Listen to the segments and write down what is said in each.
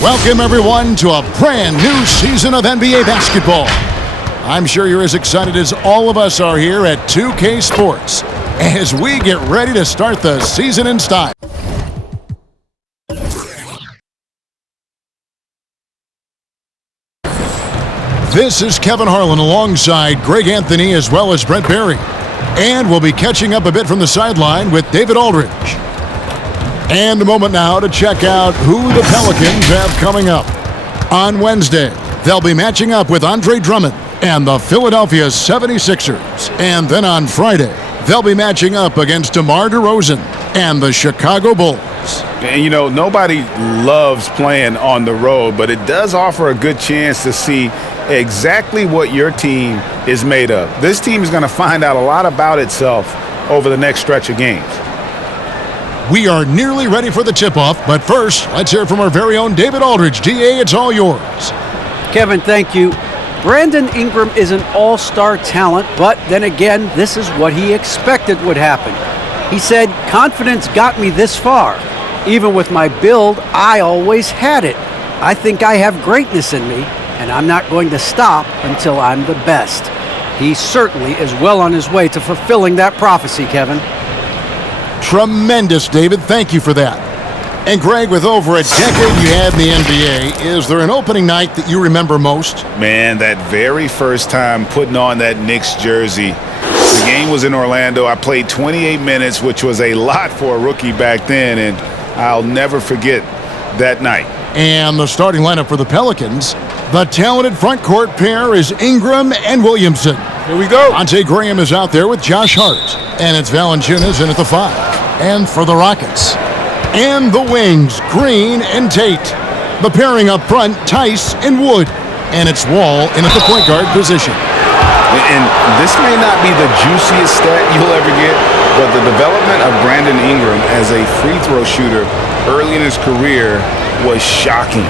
Welcome, everyone, to a brand new season of NBA basketball. I'm sure you're as excited as all of us are here at 2K Sports as we get ready to start the season in style. This is Kevin Harlan alongside Greg Anthony as well as Brent Barry. And we'll be catching up a bit from the sideline with David Aldridge. And a moment now to check out who the Pelicans have coming up. On Wednesday, they'll be matching up with Andre Drummond and the Philadelphia 76ers. And then on Friday, they'll be matching up against DeMar DeRozan and the Chicago Bulls. And you know, nobody loves playing on the road, but it does offer a good chance to see exactly what your team is made of. This team is going to find out a lot about itself over the next stretch of games. We are nearly ready for the tip-off, but first, let's hear from our very own David Aldridge. DA, it's all yours. Kevin, thank you. Brandon Ingram is an all-star talent, but then again, this is what he expected would happen. He said, confidence got me this far. Even with my build, I always had it. I think I have greatness in me, and I'm not going to stop until I'm the best. He certainly is well on his way to fulfilling that prophecy, Kevin. Tremendous, David. Thank you for that. And Greg, with over a decade you had in the NBA, is there an opening night that you remember most? Man, that very first time putting on that Knicks jersey. The game was in Orlando. I played 28 minutes, which was a lot for a rookie back then, and I'll never forget that night. And the starting lineup for the Pelicans, the talented front court pair is Ingram and Williamson. Here we go. Devontae Graham is out there with Josh Hart, and it's Valanciunas in at the 5. And for the Rockets, and the wings, Green and Tate. The pairing up front, Tice and Wood, and it's Wall in at the point guard position. And this may not be the juiciest stat you'll ever get, but the development of Brandon Ingram as a free throw shooter early in his career was shocking.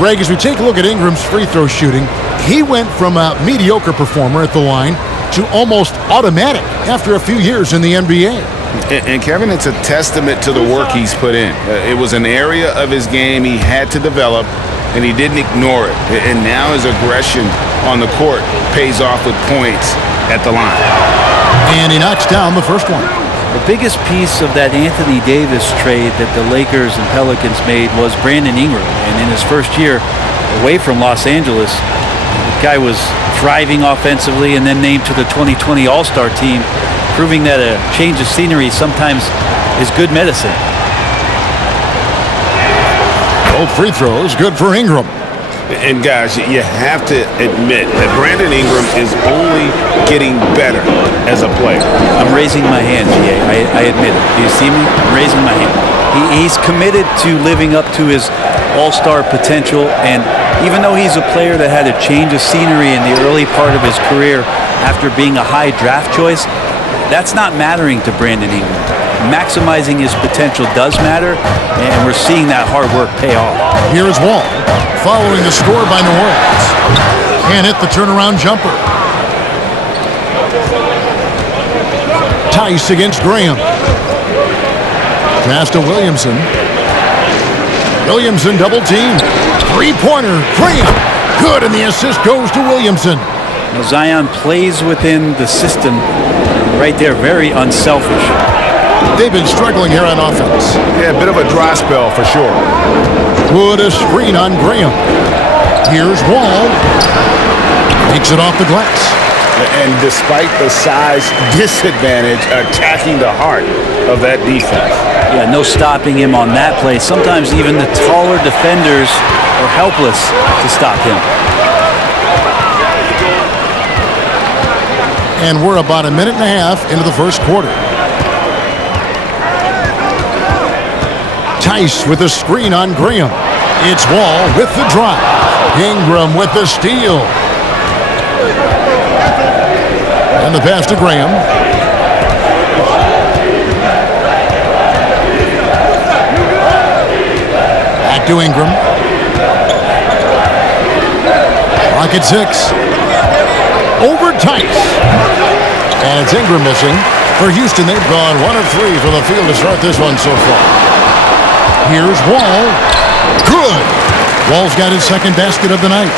Greg, as we take a look at Ingram's free throw shooting, he went from a mediocre performer at the line to almost automatic after a few years in the NBA. And Kevin, it's a testament to the work he's put in. It was an area of his game he had to develop, and he didn't ignore it. And now his aggression on the court pays off with points at the line. And he knocks down the first one. The biggest piece of that Anthony Davis trade that the Lakers and Pelicans made was Brandon Ingram. And in his first year away from Los Angeles, the guy was thriving offensively and then named to the 2020 All-Star team, proving that a change of scenery sometimes is good medicine. Both free throws good for Ingram. And guys, you have to admit that Brandon Ingram is only getting better as a player. I'm raising my hand, GA. I admit it. Do you see me? I'm raising my hand. He's committed to living up to his all-star potential, and even though he's a player that had a change of scenery in the early part of his career after being a high draft choice, that's not mattering to Brandon Ingram. Maximizing his potential does matter, and we're seeing that hard work pay off. Here's Wall, following the score by New Orleans. Can't hit the turnaround jumper. Tice against Graham. Pass to Williamson. Williamson double team. Three-pointer, Graham. Good, and the assist goes to Williamson. Now Zion plays within the system right there, very unselfish. They've been struggling here on offense. Yeah, a bit of a dry spell for sure. Wood a screen on Graham. Here's Wall. Takes it off the glass. And despite the size disadvantage, attacking the heart of that defense. Yeah, no stopping him on that play. Sometimes even the taller defenders are helpless to stop him. And we're about a minute and a half into the first quarter. Tice with a screen on Graham. It's Wall with the drive. Ingram with the steal. And the pass to Graham. Back to Ingram. Clock at 6. Over Tice. And it's Ingram missing. For Houston, they've gone 1 of 3 from the field to start this one so far. Here's Wall. Good. Wall's got his second basket of the night.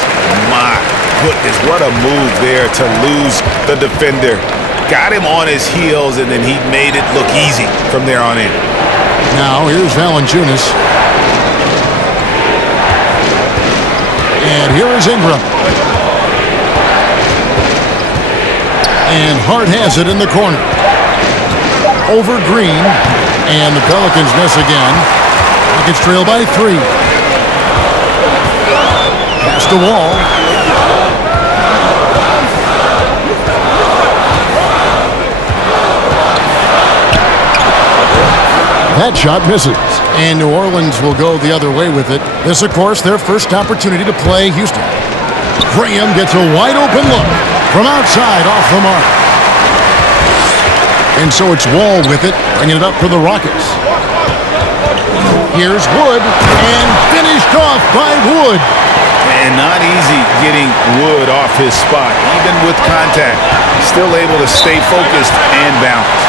My goodness, what a move there to lose the defender. Got him on his heels, and then he made it look easy from there on in. Now, here's Valanciunas. And here is Ingram. And Hart has it in the corner. Over Green. And the Pelicans miss again. Rockets trail by 3. Pass to Wall. That shot misses. And New Orleans will go the other way with it. This, of course, their first opportunity to play Houston. Graham gets a wide-open look from outside off the mark. And so it's Wall with it, bringing it up for the Rockets. Here's Wood, and finished off by Wood. And not easy getting Wood off his spot, even with contact. Still able to stay focused and balanced.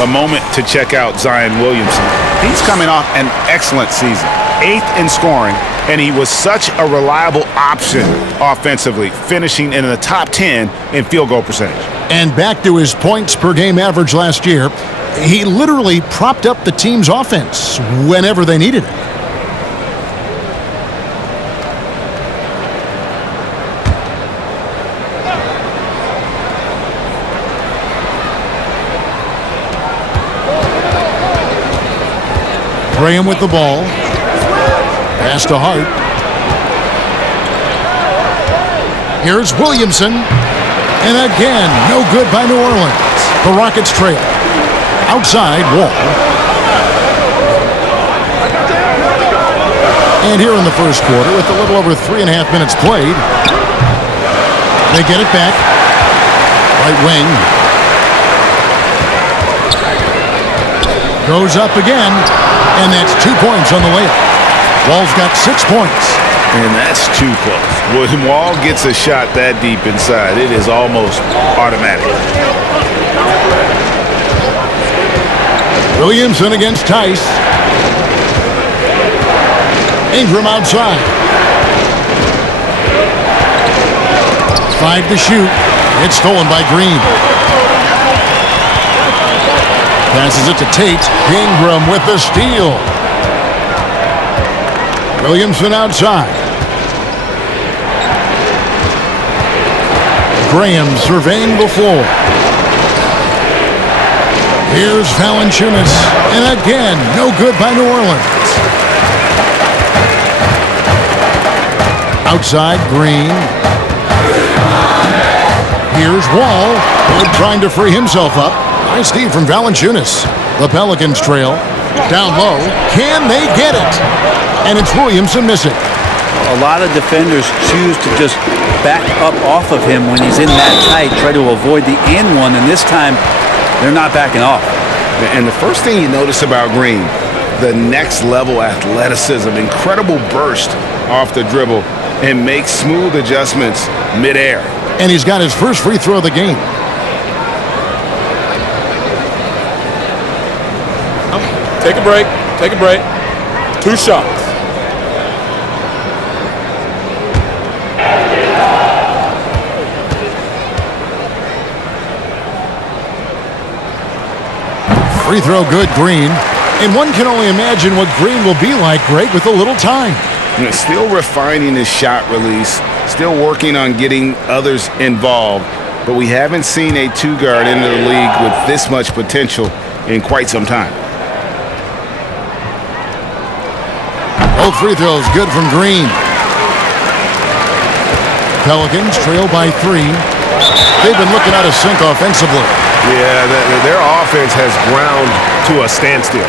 A moment to check out Zion Williamson. He's coming off an excellent season. 8th in scoring, and he was such a reliable option offensively, finishing in the top 10 in field goal percentage. And back to his points per game average last year, he literally propped up the team's offense whenever they needed it. Graham with the ball. Pass to Hart. Here's Williamson. And again, no good by New Orleans. The Rockets trail. Outside, Wall. And here in the first quarter, with a little over 3.5 minutes played, they get it back. Right wing. Goes up again. And that's 2 points on the layup. Wall's got 6 points. And that's too close. When Wall gets a shot that deep inside, it is almost automatic. Williamson against Tice. Ingram outside. 5 to shoot. It's stolen by Green. Passes it to Tate. Ingram with the steal. Williamson outside. Graham surveying the floor. Here's Valanciunas. And again, no good by New Orleans. Outside, Green. Here's Wall. Wood trying to free himself up. Nice feed from Valanciunas. The Pelicans trail. Down low. Can they get it? And it's Williamson missing. A lot of defenders choose to just back up off of him when he's in that tight, try to avoid the and one, and this time they're not backing off. And the first thing you notice about Green, the next level athleticism, incredible burst off the dribble, and makes smooth adjustments midair. And he's got his first free throw of the game. Take a break. Take a break. 2 shots. Free throw good, Green. And one can only imagine what Green will be like, Greg, with a little time. Still refining his shot release, still working on getting others involved, but we haven't seen a two-guard into the league with this much potential in quite some time. Both free throws good from Green. Pelicans trail by 3. They've been looking out of sync offensively. Yeah, their offense has ground to a standstill.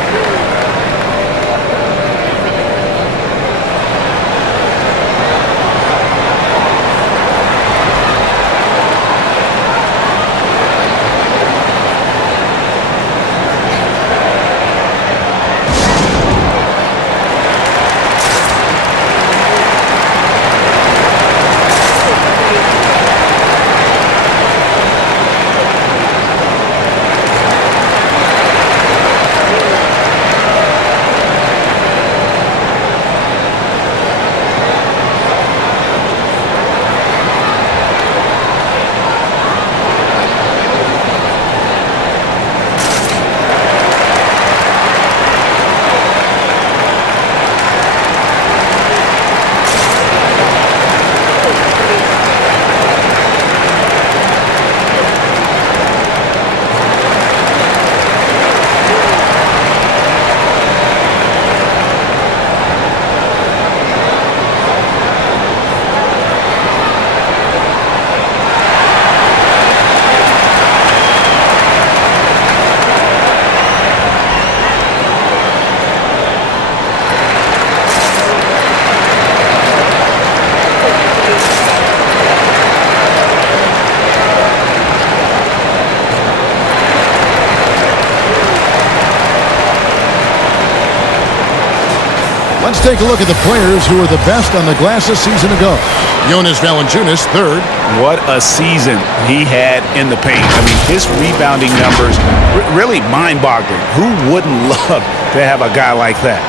Let's take a look at the players who were the best on the glass a season ago. Jonas Valanciunas, third. What a season he had in the paint. I mean, his rebounding numbers, really mind-boggling. Who wouldn't love to have a guy like that?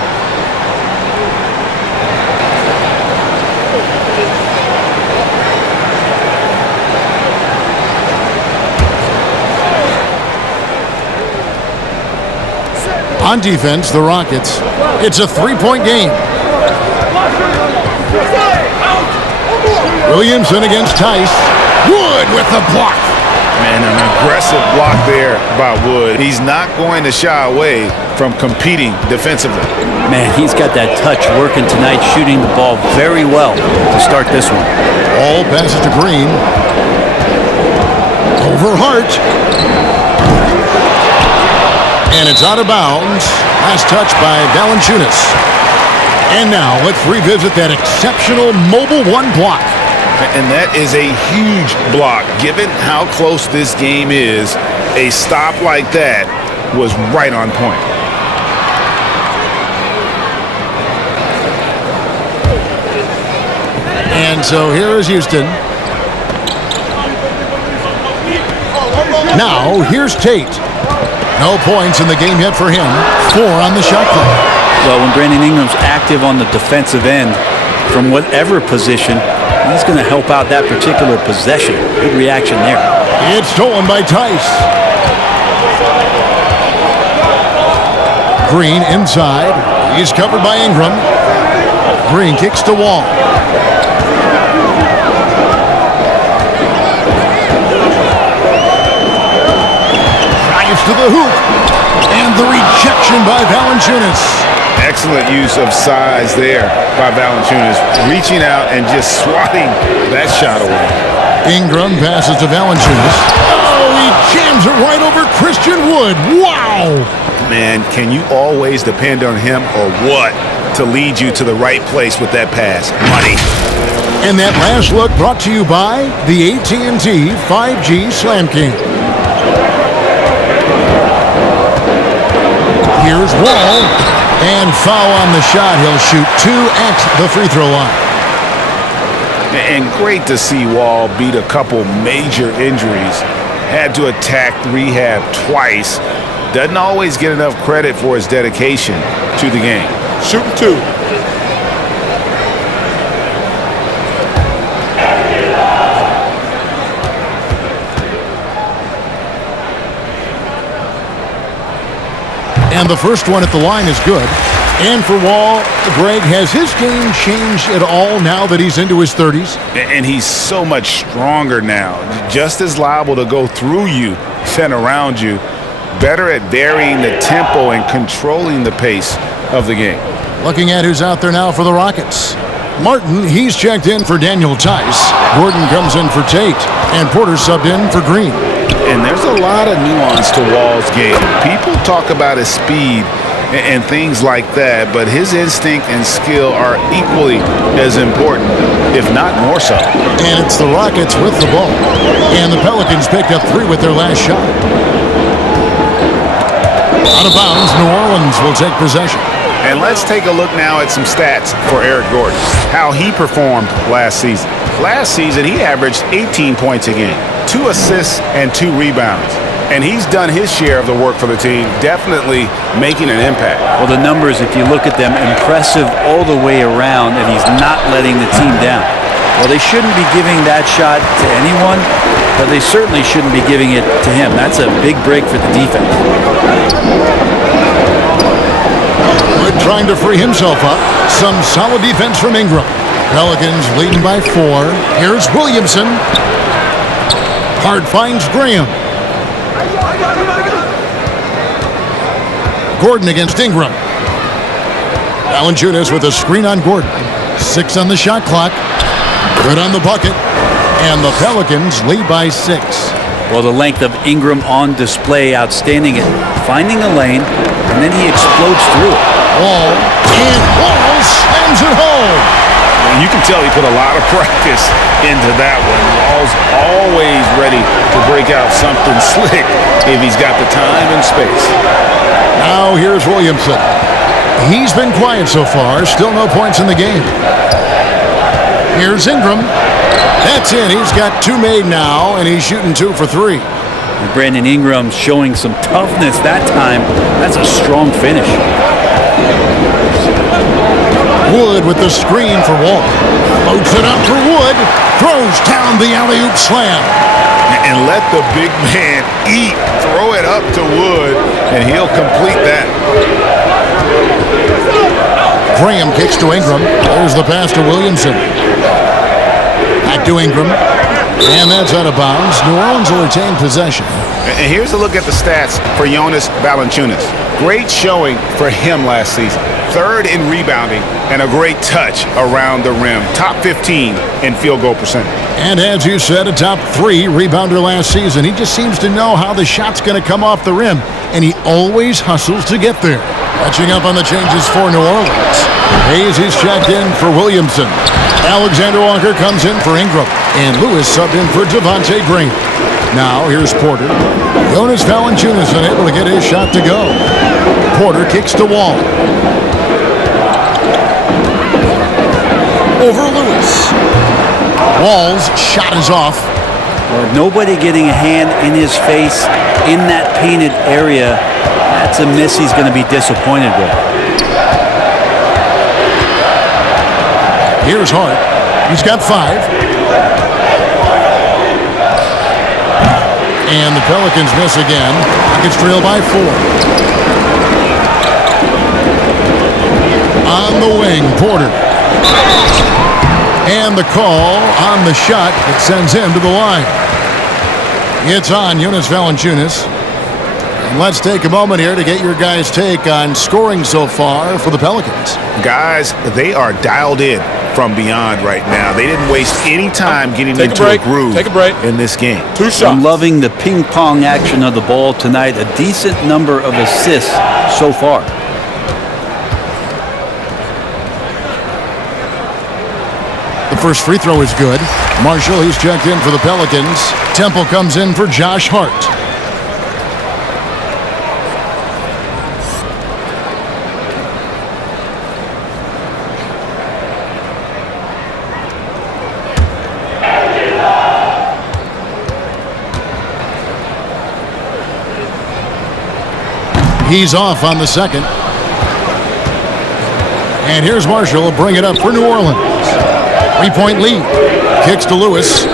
On defense, the Rockets. It's a 3-point game. Williamson against Tice. Wood with the block. Man, an aggressive block there by Wood. He's not going to shy away from competing defensively. Man, he's got that touch working tonight, shooting the ball very well to start this one. All passes to Green. Over Hart. And it's out of bounds. Last touch by Valanciunas. And now let's revisit that exceptional mobile one block. And that is a huge block. Given how close this game is, a stop like that was right on point. And so here is Houston. Now here's Tate. No points in the game yet for him. 4 on the shot clock. Well, when Brandon Ingram's active on the defensive end, from whatever position, he's going to help out that particular possession. Good reaction there. It's stolen by Tice. Green inside. He's covered by Ingram. Green kicks to Wall. Drives to the hoop. And the rejection by Valanciunas. Excellent use of size there by Valanciunas, reaching out and just swatting that shot away. Ingram passes to Valanciunas. Oh, he jams it right over Christian Wood. Wow! Man, can you always depend on him or what to lead you to the right place with that pass? Money. And that last look brought to you by the AT&T 5G Slam King. Here's Wall. And foul on the shot. He'll shoot 2 at the free throw line. And great to see Wall beat a couple major injuries. Had to attack rehab twice. Doesn't always get enough credit for his dedication to the game. Shooting 2. And the first one at the line is good. And for Wall, Greg, has his game changed at all now that he's into his 30s? And he's so much stronger now. Just as liable to go through you than around you. Better at varying the tempo and controlling the pace of the game. Looking at who's out there now for the Rockets. Martin, he's checked in for Daniel Tice. Gordon comes in for Tate. And Porter subbed in for Green. And there's a lot of nuance to Wall's game. People talk about his speed and things like that, but his instinct and skill are equally as important, if not more so. And it's the Rockets with the ball. And the Pelicans picked up 3 with their last shot. Out of bounds, New Orleans will take possession. And let's take a look now at some stats for Eric Gordon, how he performed last season. Last season, he averaged 18 points a game, 2 assists and 2 rebounds. And he's done his share of the work for the team, definitely making an impact. Well, the numbers, if you look at them, impressive all the way around, and he's not letting the team down. Well, they shouldn't be giving that shot to anyone, but they certainly shouldn't be giving it to him. That's a big break for the defense. Wood trying to free himself up. Some solid defense from Ingram. Pelicans leading by 4. Here's Williamson. Hard finds Graham. Gordon against Ingram. Valanciunas with a screen on Gordon. 6 on the shot clock. Good on the bucket. And the Pelicans lead by 6. Well, the length of Ingram on display, outstanding at finding a lane, and then he explodes through it. Wall, and Wall slams it home. And you can tell he put a lot of practice into that one. Wall's always ready to break out something slick if he's got the time and space. Now here's Williamson. He's been quiet so far. Still no points in the game. Here's Ingram. That's in. He's got 2 made now, and he's shooting 2 for 3. And Brandon Ingram showing some toughness that time. That's a strong finish. Wood with the screen for Wall. Floats it up for Wood. Throws down the alley-oop slam. And let the big man eat. Throw it up to Wood, and he'll complete that. Graham kicks to Ingram. There's the pass to Williamson. Back to Ingram. And that's out of bounds. New Orleans will retain possession. And here's a look at the stats for Jonas Valanciunas. Great showing for him last season. 3rd in rebounding and a great touch around the rim. Top 15 in field goal percentage. And as you said, a top 3 rebounder last season. He just seems to know how the shot's going to come off the rim, and he always hustles to get there. Catching up on the changes for New Orleans. Hayes is checked in for Williamson. Alexander Walker comes in for Ingram. And Lewis subbed in for Devontae Green. Now here's Porter. Jonas Valanciunas unable to get his shot to go. Porter kicks to Wall. Over Lewis. Wall's shot is off. Well, nobody getting a hand in his face in that painted area. That's a miss he's going to be disappointed with. Here's Hart. He's got 5. And the Pelicans miss again. Rockets trail by 4. On the wing, Porter. And the call on the shot that sends him to the line. It's on Jonas Valanciunas. And let's take a moment here to get your guys' take on scoring so far for the Pelicans. Guys, they are dialed in from beyond right now. They didn't waste any time getting into a groove in this game. 2 shots. I'm loving the ping pong action of the ball tonight. A decent number of assists so far. The first free throw is good. Marshall, he's checked in for the Pelicans. Temple comes in for Josh Hart. He's off on the second. And here's Marshall will bring it up for New Orleans. 3-point lead. Kicks to Lewis.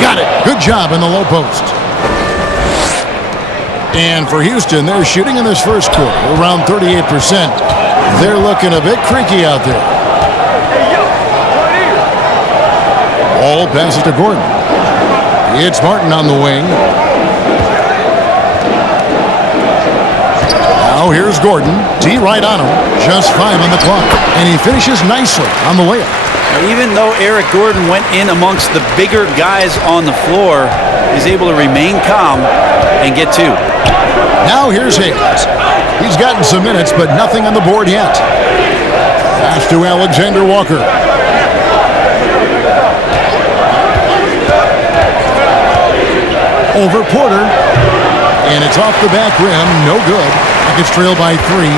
Got it. Good job in the low post. And for Houston, they're shooting in this first quarter around 38%. They're looking a bit creaky out there. Ball passes to Gordon. It's Martin on the wing. Now here's Gordon. D right on him. Just 5 on the clock. And he finishes nicely on the layup. Even though Eric Gordon went in amongst the bigger guys on the floor, he's able to remain calm and get 2. Now here's Hayes. He's gotten some minutes, but nothing on the board yet. Pass to Alexander Walker. Over Porter. And it's off the back rim. No good. It's trailed by 3.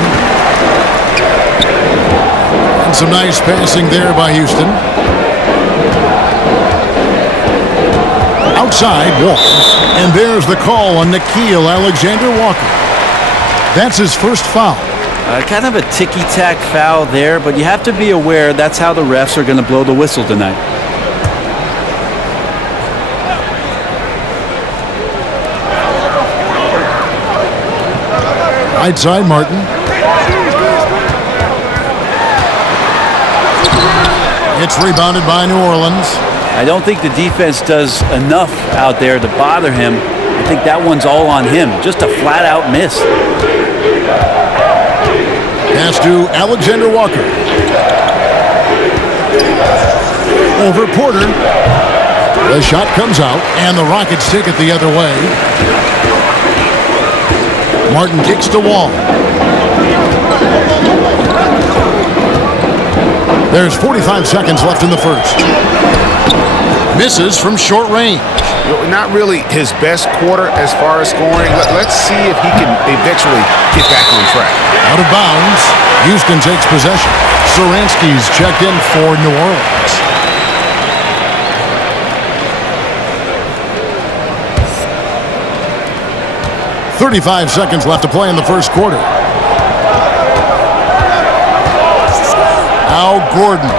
And some nice passing there by Houston. Outside, Wall. And there's the call on Nickeil Alexander-Walker. That's his first foul. Kind of a ticky-tack foul there, but you have to be aware that's how the refs are going to blow the whistle tonight. Right side, Martin. It's rebounded by New Orleans. I don't think the defense does enough out there to bother him. I think that one's all on him. Just a flat-out miss. Pass to Alexander Walker. Over Porter. The shot comes out, and the Rockets take it the other way. Martin kicks the Wall. There's 45 seconds left in the first. Misses from short range. Not really his best quarter as far as scoring. Let's see if he can eventually get back on track. Out of bounds. Houston takes possession. Saransky's checked in for New Orleans. .35 seconds left to play in the first quarter. Now Gordon.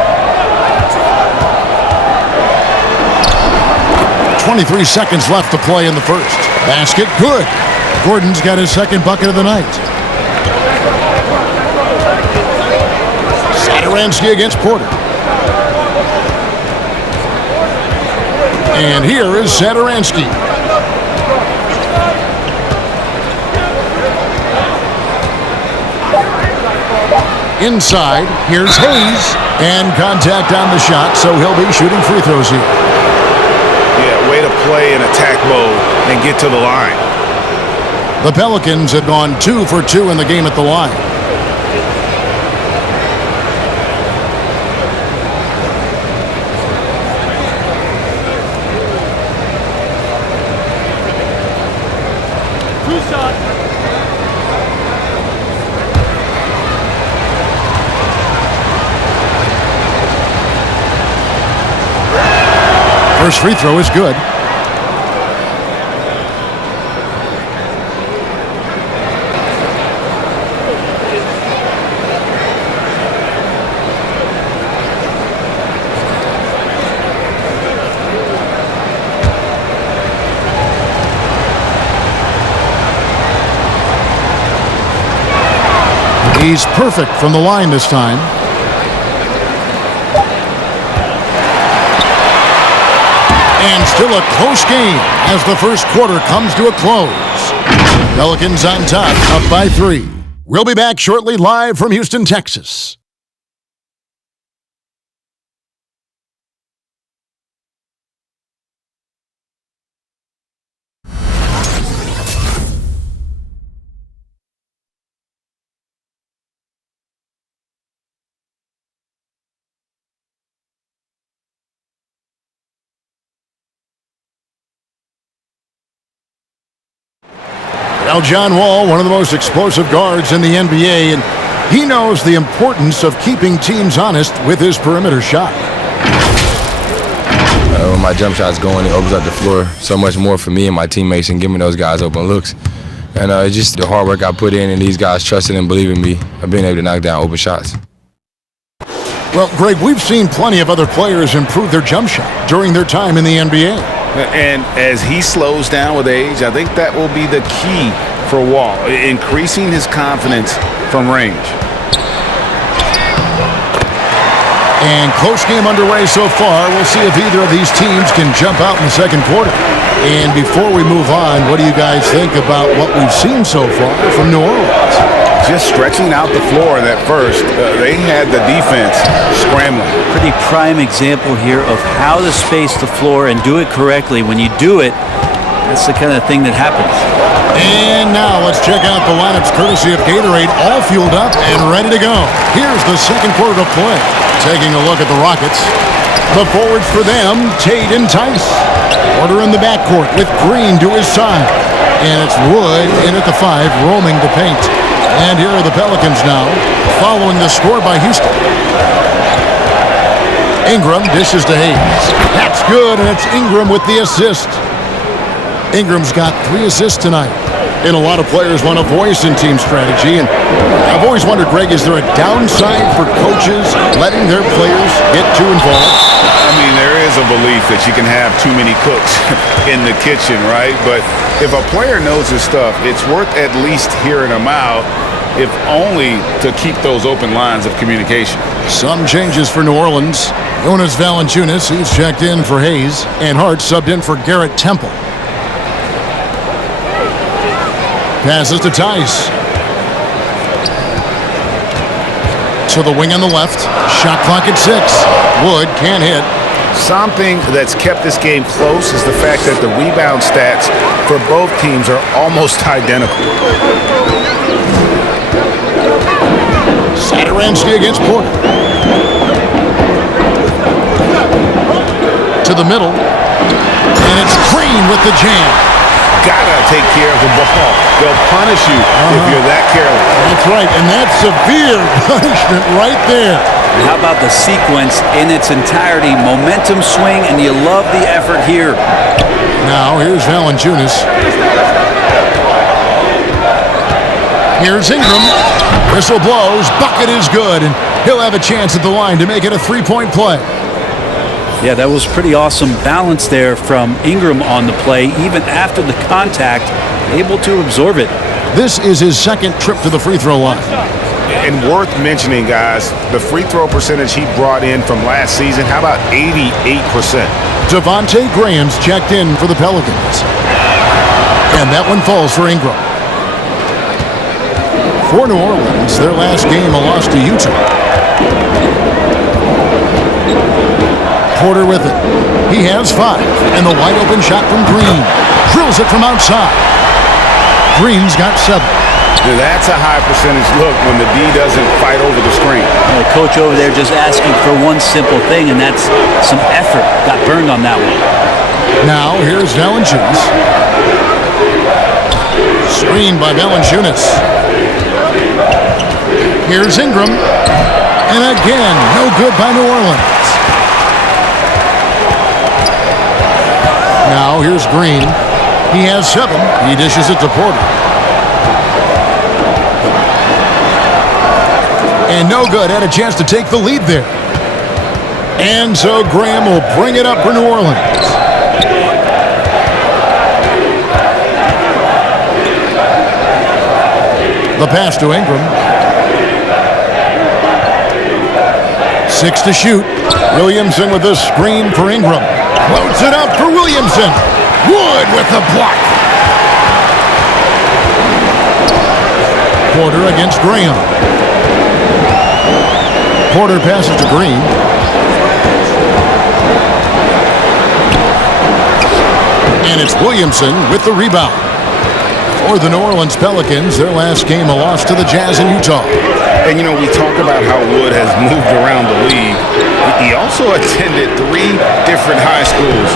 23 seconds left to play in the first. Basket, good. Gordon's got his second bucket of the night. Satoransky against Porter. And here is Satoransky. Inside, here's Hayes. And contact on the shot, so he'll be shooting free throws here. Yeah, way to play in attack mode and get to the line. The Pelicans have gone 2 for 2 in the game at the line. First free throw is good. He's perfect from the line this time. And still a close game as the first quarter comes to a close. Pelicans on top, up by 3. We'll be back shortly live from Houston, Texas. Now John Wall, one of the most explosive guards in the NBA, and he knows the importance of keeping teams honest with his perimeter shot. my jump shots going, it opens up the floor so much more for me and my teammates and giving those guys open looks. And it's just the hard work I put in and these guys trusting and believing me of being able to knock down open shots. Well, Greg, we've seen plenty of other players improve their jump shot during their time in the NBA. And as he slows down with age, I think that will be the key for Wall, increasing his confidence from range. And close game underway so far. We'll see if either of these teams can jump out in the second quarter. And before we move on, what do you guys think about what we've seen so far from New Orleans? Just stretching out the floor that first, they had the defense scrambling. Pretty prime example here of how to space the floor and do it correctly. When you do it, that's the kind of thing that happens. And now let's check out the lineups courtesy of Gatorade, all fueled up and ready to go. Here's the second quarter to play. Taking a look at the Rockets. The forwards for them, Tate and Tice. Porter in the backcourt with Green to his side. And it's Wood in at the 5, roaming the paint. And here are the Pelicans now, following the score by Houston. Ingram dishes to Hayes. That's good, and it's Ingram with the assist. Ingram's got 3 assists tonight. And a lot of players want a voice in team strategy. And I've always wondered, Greg, is there a downside for coaches letting their players get too involved? I mean, there is a belief that you can have too many cooks in the kitchen, right? But if a player knows his stuff, it's worth at least hearing him out, if only to keep those open lines of communication. Some changes for New Orleans. Jonas Valanciunas, he's checked in for Hayes, and Hart subbed in for Garrett Temple. Passes to Tice. To the wing on the left. Shot clock at 6. Wood can't hit. Something that's kept this game close is the fact that the rebound stats for both teams are almost identical. Satoransky against Porter. To the middle. And it's Green with the jam. Gotta take care of the ball. They'll punish you if you're that careless. That's right, and that's severe punishment right there. How about the sequence in its entirety? Momentum swing, and you love the effort here. Now, here's Valanciunas. Here's Ingram. Whistle blows. Bucket is good, and he'll have a chance at the line to make it a 3-point play. Yeah, that was pretty awesome balance there from Ingram on the play. Even after the contact, able to absorb it. This is his second trip to the free throw line. And worth mentioning, guys, the free throw percentage he brought in from last season, how about 88%? Devontae Graham's checked in for the Pelicans. And that one falls for Ingram. For New Orleans, their last game a loss to Utah. Porter with it. He has 5. And the wide open shot from Green. Drills it from outside. Green's got 7. That's a high percentage look when the D doesn't fight over the screen. The coach over there just asking for one simple thing, and that's some effort. Got burned on that one. Now here's Valanciunas. Screen by Valanciunas. Here's Ingram. And again, no good by New Orleans. Now here's Green. He has 7. He dishes it to Porter. And no good. Had a chance to take the lead there. And so Graham will bring it up for New Orleans. The pass to Ingram. 6 to shoot. Williamson with the screen for Ingram. Floats it up for Williamson. Wood with the block. Porter against Graham. Porter passes to Green. And it's Williamson with the rebound. For the New Orleans Pelicans, their last game a loss to the Jazz in Utah. And, you know, we talk about how Wood has moved around the league. He also attended 3 different high schools.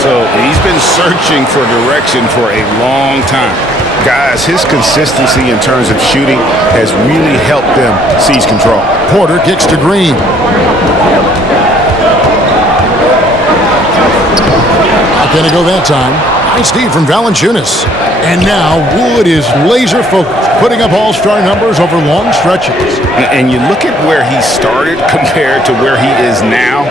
So he's been searching for direction for a long time. Guys, his consistency in terms of shooting has really helped them seize control. Porter kicks to Green. Gonna go that time. Nice D from Valanciunas. And now Wood is laser focused, putting up all-star numbers over long stretches. And you look at where he started compared to where he is now.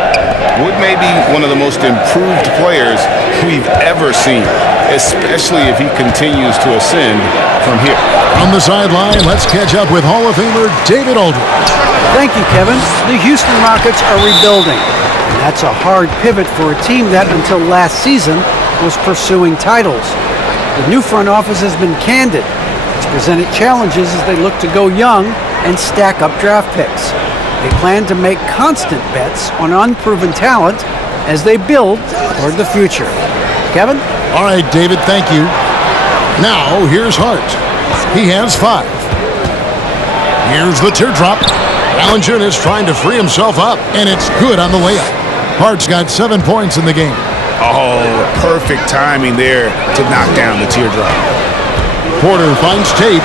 Wood may be one of the most improved players we've ever seen, especially if he continues to ascend from here. On the sideline, let's catch up with Hall of Famer David Aldridge. Thank you, Kevin. The Houston Rockets are rebuilding. And that's a hard pivot for a team that, until last season, was pursuing titles. The new front office has been candid. It's presented challenges as they look to go young and stack up draft picks. They plan to make constant bets on unproven talent as they build toward the future. Kevin? All right, David, thank you. Now, here's Hart. He has 5. Here's the teardrop. Valanciunas trying to free himself up, and it's good on the layup. Hart's got 7 points in the game. Oh, perfect timing there to knock down the teardrop. Porter finds Tate.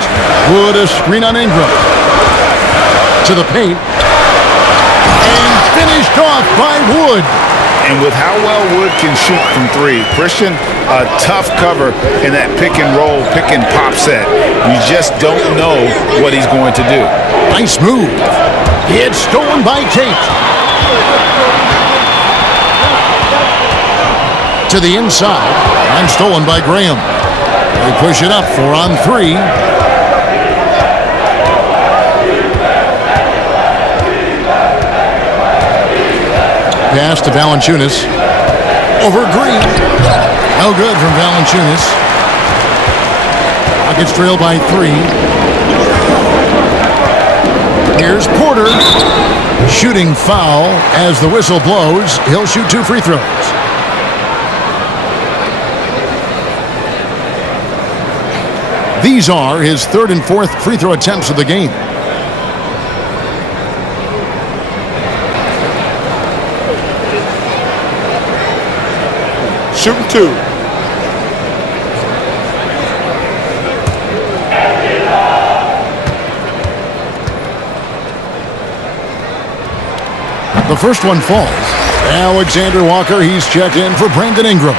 Wood a screen on Ingram. To the paint. And finished off by Wood. And with how well Wood can shoot from 3, Christian, a tough cover in that pick and roll, pick and pop set. You just don't know what he's going to do. Nice move. It's stolen by Tate. To the inside, and stolen by Graham. They push it up 4 on 3. Pass to Valanciunas. Over Green. No good from Valanciunas. Rockets trail by 3. Here's Porter. Shooting foul as the whistle blows. He'll shoot 2 free throws. These are his 3rd and 4th free throw attempts of the game. Shooting 2. The first one falls. Alexander Walker, he's checked in for Brandon Ingram.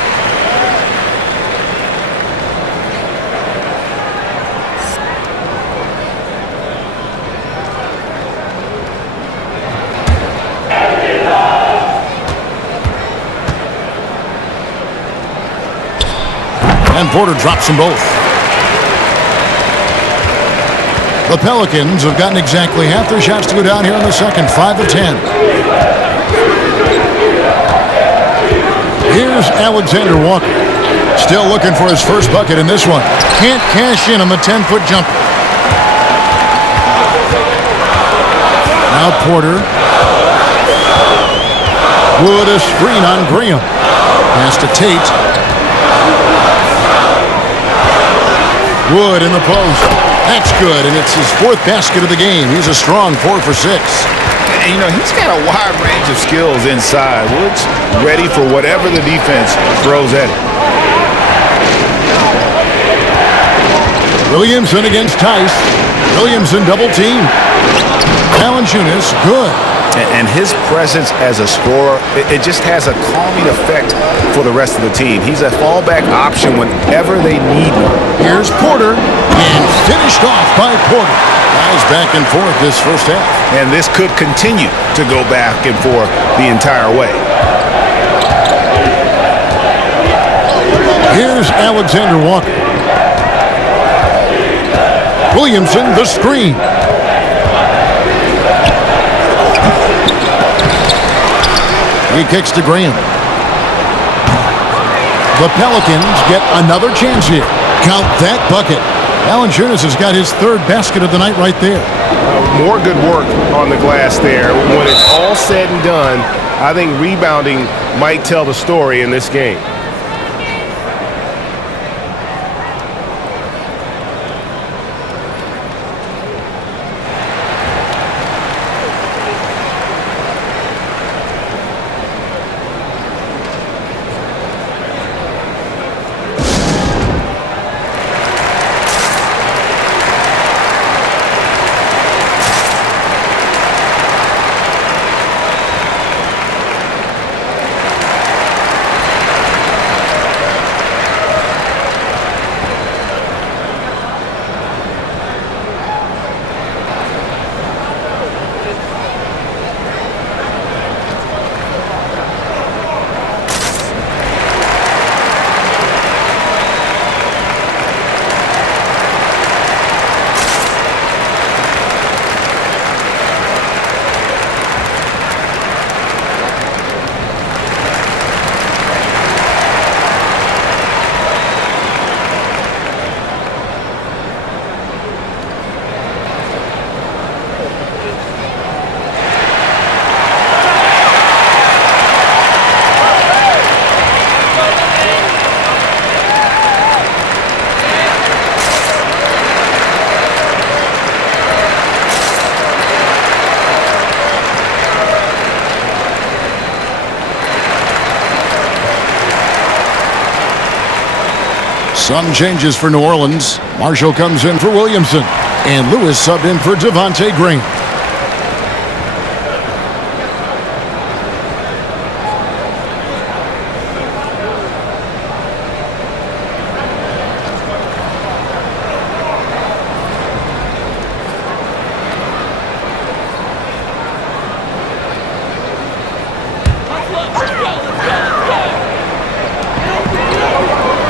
And Porter drops them both. The Pelicans have gotten exactly half their shots to go down here in the second, 5 of 10. Here's Alexander Walker. Still looking for his first bucket in this one. Can't cash in on the 10-foot jumper. Now Porter. Wood a screen on Graham. Pass to Tate. Wood in the post. That's good, and it's his 4th basket of the game. He's a strong 4 for 6. And, you know, he's got a wide range of skills inside. Wood's ready for whatever the defense throws at him. Williamson against Tice. Williamson double team. Valanciunas, good. And his presence as a scorer, it just has a calming effect for the rest of the team. He's a fallback option whenever they need him. Here's Porter, and finished off by Porter. Guys back and forth this first half. And this could continue to go back and forth the entire way. Here's Alexander Walker. Williamson, the screen. He kicks to Graham. The Pelicans get another chance here. Count that bucket. Valanciunas has got his 3rd basket of the night right there. More good work on the glass there. When it's all said and done, I think rebounding might tell the story in this game. Some changes for New Orleans. Marshall comes in for Williamson. And Lewis subbed in for Devontae Green.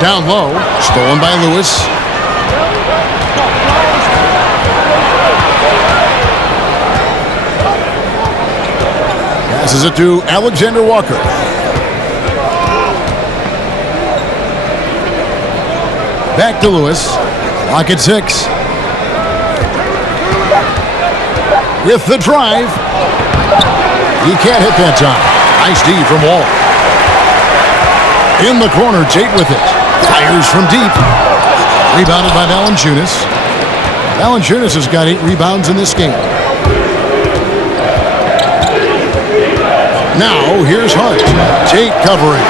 Down low, stolen by Lewis. Passes it to Alexander Walker. Back to Lewis. Clock at 6. With the drive. He can't hit that time. Nice D from Wall. In the corner, Tate with it. Fires from deep. Rebounded by Valanciunas. Valanciunas has got 8 rebounds in this game. Now, here's Hart. Tate covering.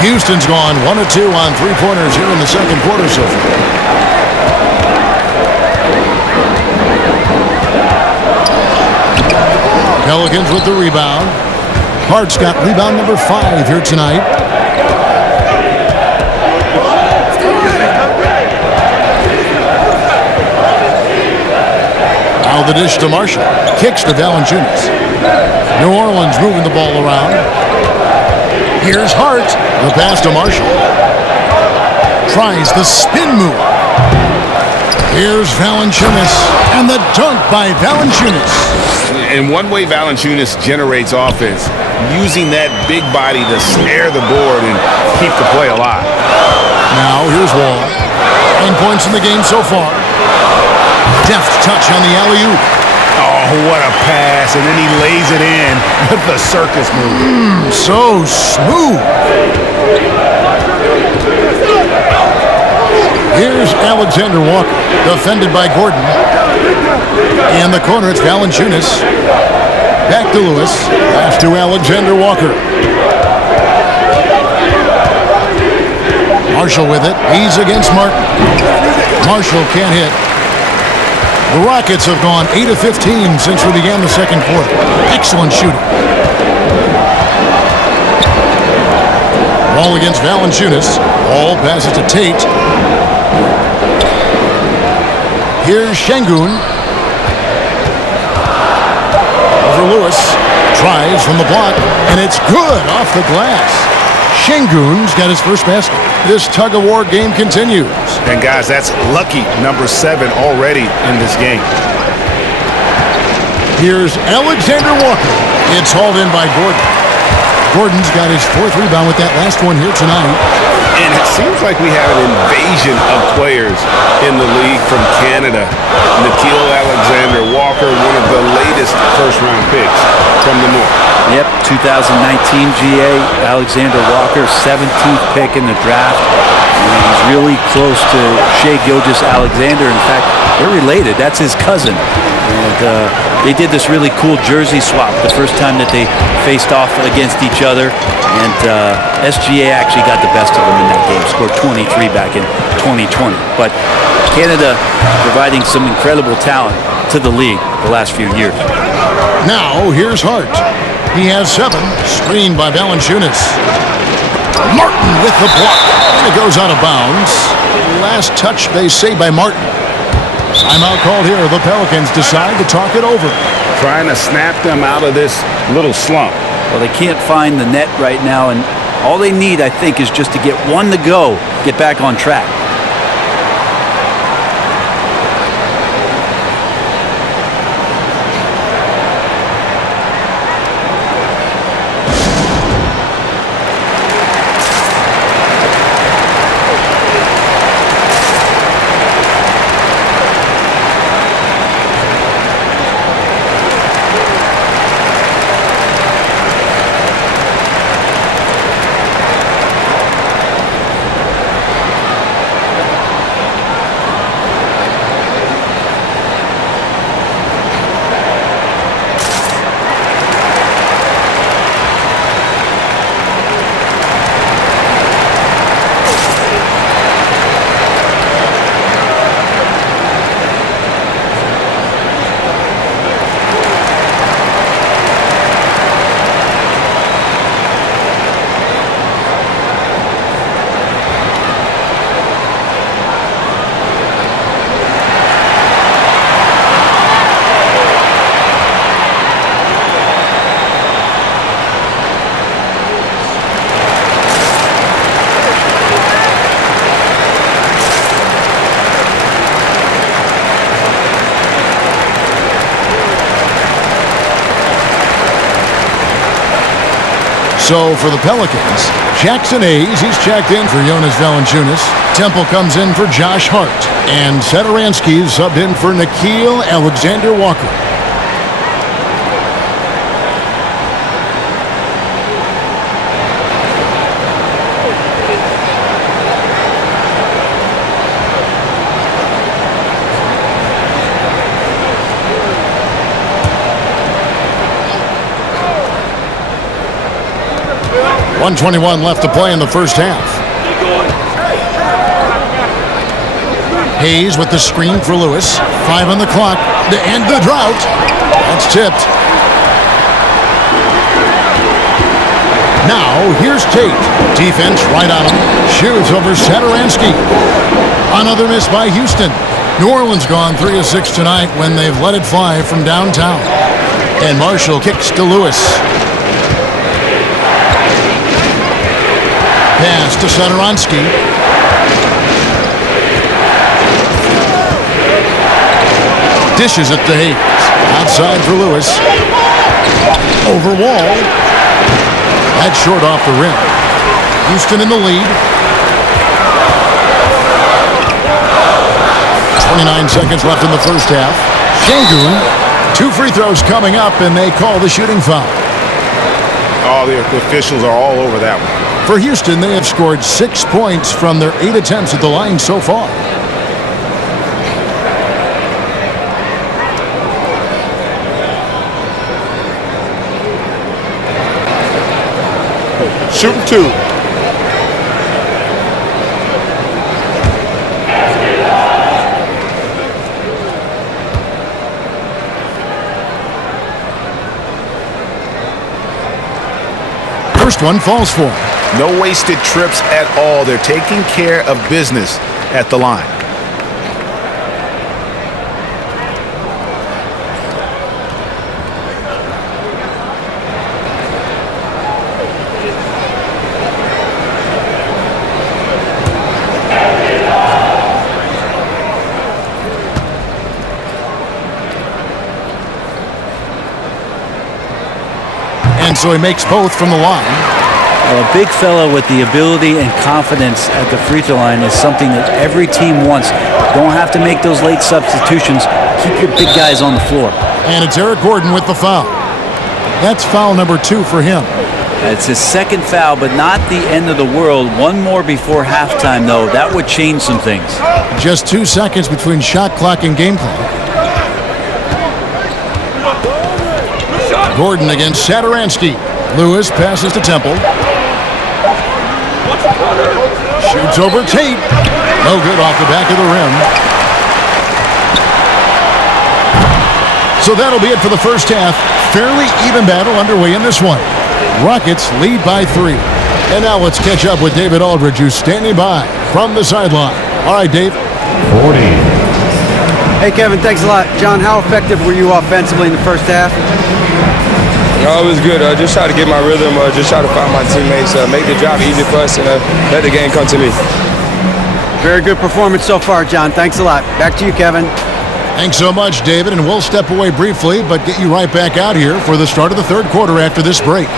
Houston's gone 1 of 2 on three-pointers here in the second quarter so far. Pelicans with the rebound. Hart's got rebound number 5 here tonight. Now the dish to Marshall. Kicks to Valanciunas. New Orleans moving the ball around. Here's Hart. The pass to Marshall. Tries the spin move. Here's Valanciunas. And the dunk by Valanciunas. And one way Valanciunas generates offense, using that big body to snare the board and keep the play alive. Now here's Wall. 9 points in the game so far. Deft touch on the alley-oop. Oh, what a pass. And then he lays it in with the circus move. So smooth. Here's Alexander Walker, defended by Gordon. In the corner, it's Valanciunas. Back to Lewis. Pass to Alexander Walker. Marshall with it. He's against Martin. Marshall can't hit. The Rockets have gone 8 of 15 since we began the second quarter. Excellent shooting. Ball against Valanciunas. Ball passes to Tate. Here's Şengün. Over Lewis. Tries from the block, and it's good off the glass. Şengün's got his first basket. This tug-of-war game continues. And guys, that's lucky number 7 already in this game. Here's Alexander Walker. It's hauled in by Gordon. Gordon's got his 4th rebound with that last one here tonight. And it seems like we have an invasion of players in the league from Canada. Nickeil Alexander-Walker, one of the latest first-round picks from the North. Yep, 2019 GA, Alexander Walker, 17th pick in the draft. And he's really close to Shai Gilgeous-Alexander. In fact, they're related. That's his cousin. And they did this really cool jersey swap the first time that they faced off against each other. And SGA actually got the best of them in that game, scored 23 back in 2020. But Canada providing some incredible talent to the league the last few years. Now, here's Hart. He has 7, screened by Valanciunas. Martin with the block, and it goes out of bounds. Last touch, they say, by Martin. Timeout called here. The Pelicans decide to talk it over. Trying to snap them out of this little slump. Well, they can't find the net right now, and all they need, I think, is just to get one to go, get back on track. So for the Pelicans, Jackson Hayes, he's checked in for Jonas Valanciunas. Temple comes in for Josh Hart. And Satoransky subbed in for Nickeil Alexander-Walker. .121 left to play in the first half. Hayes with the screen for Lewis. 5 on the clock to end the drought. That's tipped. Now, here's Tate. Defense right on him. Shoots over Satoransky. Another miss by Houston. New Orleans gone 3 of 6 tonight when they've let it fly from downtown. And Marshall kicks to Lewis. Pass to Satoransky. Dishes it to Hayes. Outside for Lewis. Over Wall. That's short off the rim. Houston in the lead. 29 seconds left in the first half. Şengün. 2 free throws coming up, and they call the shooting foul. Oh, the officials are all over that one. For Houston, they have scored 6 points from their 8 attempts at the line so far. Shooting 2. First one falls for him. No wasted trips at all. They're taking care of business at the line. And so he makes both from the line. Well, a big fella with the ability and confidence at the free throw line is something that every team wants. Don't have to make those late substitutions. Keep your big guys on the floor. And it's Eric Gordon with the foul. That's foul number 2 for him. It's his second foul, but not the end of the world. One more before halftime, though. That would change some things. Just 2 seconds between shot clock and game clock. Gordon against Satoransky. Lewis passes to Temple. Shoots over Tate. No good off the back of the rim. So that'll be it for the first half. Fairly even battle underway in this one. Rockets lead by 3. And now let's catch up with David Aldridge, who's standing by from the sideline. All right, Dave. 40. Hey, Kevin, thanks a lot. John, how effective were you offensively in the first half? It was good. Just try to get my rhythm, just try to find my teammates, make the job easy for us, and let the game come to me. Very good performance so far, John. Thanks a lot. Back to you, Kevin. Thanks so much, David, and we'll step away briefly, but get you right back out here for the start of the third quarter after this break.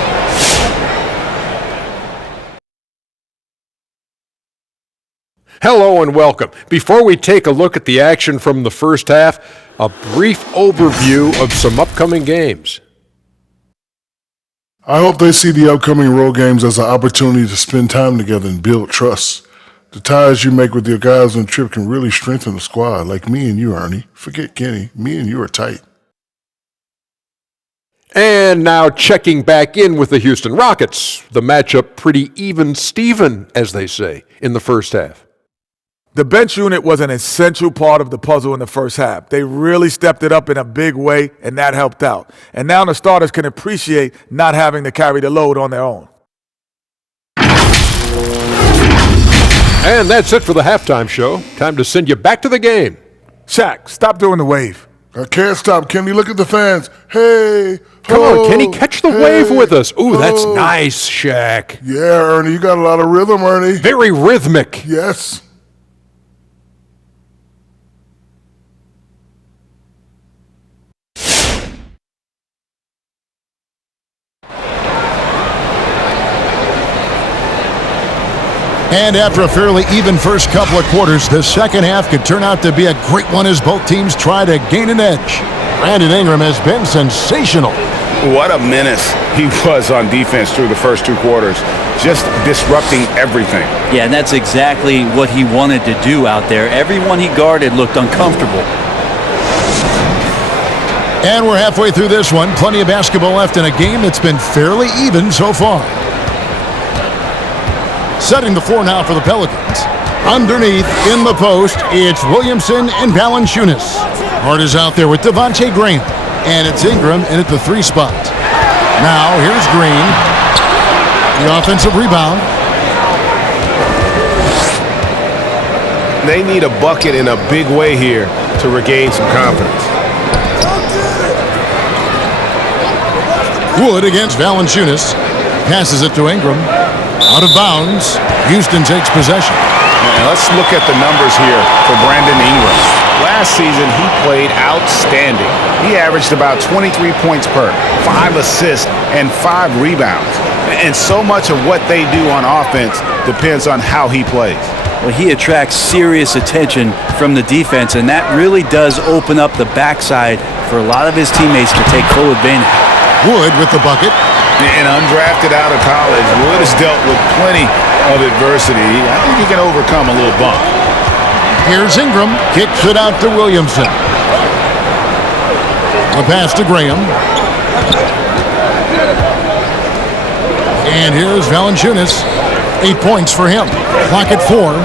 Hello and welcome. Before we take a look at the action from the first half, a brief overview of some upcoming games. I hope they see the upcoming road games as an opportunity to spend time together and build trust. The ties you make with your guys on the trip can really strengthen the squad, like me and you, Ernie. Forget Kenny. Me and you are tight. And now checking back in with the Houston Rockets. The matchup pretty even Steven, as they say, in the first half. The bench unit was an essential part of the puzzle in the first half. They really stepped it up in a big way, and that helped out. And now the starters can appreciate not having to carry the load on their own. And that's it for the halftime show. Time to send you back to the game. Shaq, stop doing the wave. I can't stop, Kenny. Look at the fans. Hey, Come ho, on, Kenny, catch the hey, wave with us. Ooh, that's ho. nice, Shaq. Yeah, Ernie, you got a lot of rhythm, Ernie. Very rhythmic. Yes. And after a fairly even first couple of quarters, the second half could turn out to be a great one as both teams try to gain an edge. Brandon Ingram has been sensational. What a menace he was on defense through the first 2 quarters, just disrupting everything. Yeah, and that's exactly what he wanted to do out there. Everyone he guarded looked uncomfortable. And we're halfway through this one. Plenty of basketball left in a game that's been fairly even so far. Setting the floor now for the Pelicans. Underneath, in the post, it's Williamson and Valanciunas. Hart is out there with Devontae Graham. And it's Ingram in at the 3 spot. Now, here's Green. The offensive rebound. They need a bucket in a big way here to regain some confidence. Wood against Valanciunas. Passes it to Ingram. Out of bounds. Houston takes possession. And let's look at the numbers here for Brandon Ingram. Last season, he played outstanding. He averaged about 23 points per, 5 assists, and 5 rebounds. And so much of what they do on offense depends on how he plays. Well, he attracts serious attention from the defense, and that really does open up the backside for a lot of his teammates to take full advantage. Wood with the bucket. And undrafted out of college, Wood has dealt with plenty of adversity. I think he can overcome a little bump. Here's Ingram. Kicks it out to Williamson. A pass to Graham. And here's Valanciunas. 8 points for him. Clock at 4.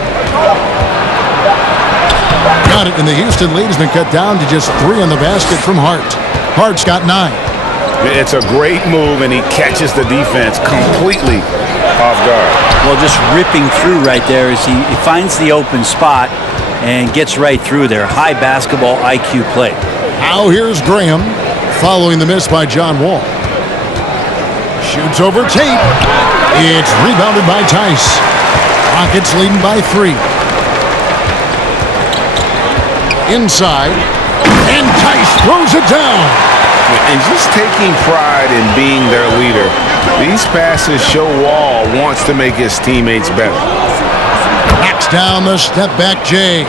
Got it, and the Houston lead has been cut down to just 3 on the basket from Hart. Hart's got 9. It's a great move, and he catches the defense completely off guard. Well, just ripping through right there as he finds the open spot and gets right through there. High basketball IQ play. Now here's Graham following the miss by John Wall. Shoots over Tate. It's rebounded by Tice. Rockets leading by 3. Inside. And Tice throws it down. And just taking pride in being their leader, these passes show Wall wants to make his teammates better. Knocks down the step-back J.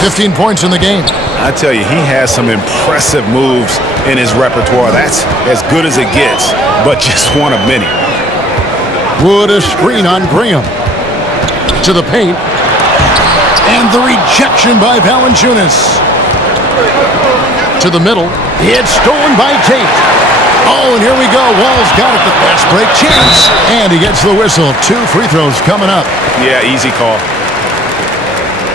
15 points in the game. I tell you, he has some impressive moves in his repertoire. That's as good as it gets, but just one of many. Wood a screen on Graham. To the paint. And the rejection by Valanciunas. To the middle. It's stolen by Tate. Oh, and here we go. Wall's got it. The fast break chance. And he gets the whistle. 2 free throws coming up. Yeah, easy call.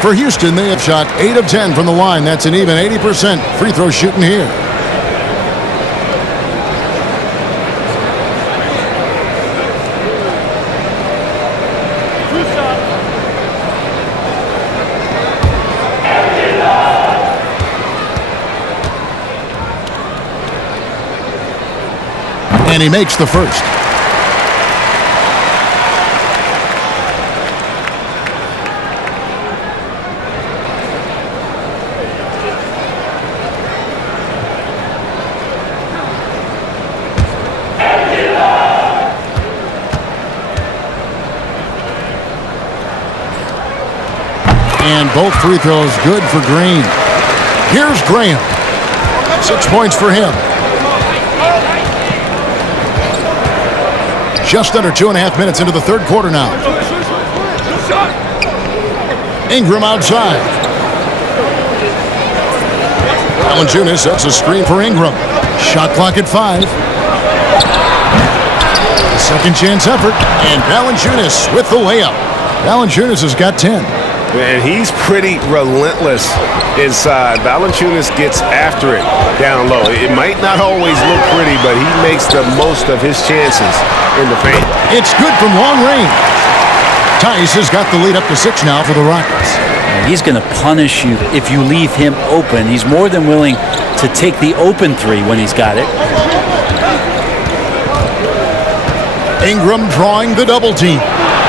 For Houston, they have shot 8 of 10 from the line. That's an even 80% free throw shooting here. And he makes the first. And both free throws good for Green. Here's Graham. 6 points for him. Just under 2.5 minutes into the third quarter now. Ingram outside. Valanciunas sets a screen for Ingram. Shot clock at 5. Second chance effort. And Valanciunas with the layup. Valanciunas has got 10. And he's pretty relentless inside. Valanciunas gets after it down low. It might not always look pretty, but he makes the most of his chances in the paint. It's good from long range. Tice has got the lead up to 6 now for the Rockets. He's going to punish you if you leave him open. He's more than willing to take the open 3 when he's got it. Ingram drawing the double team.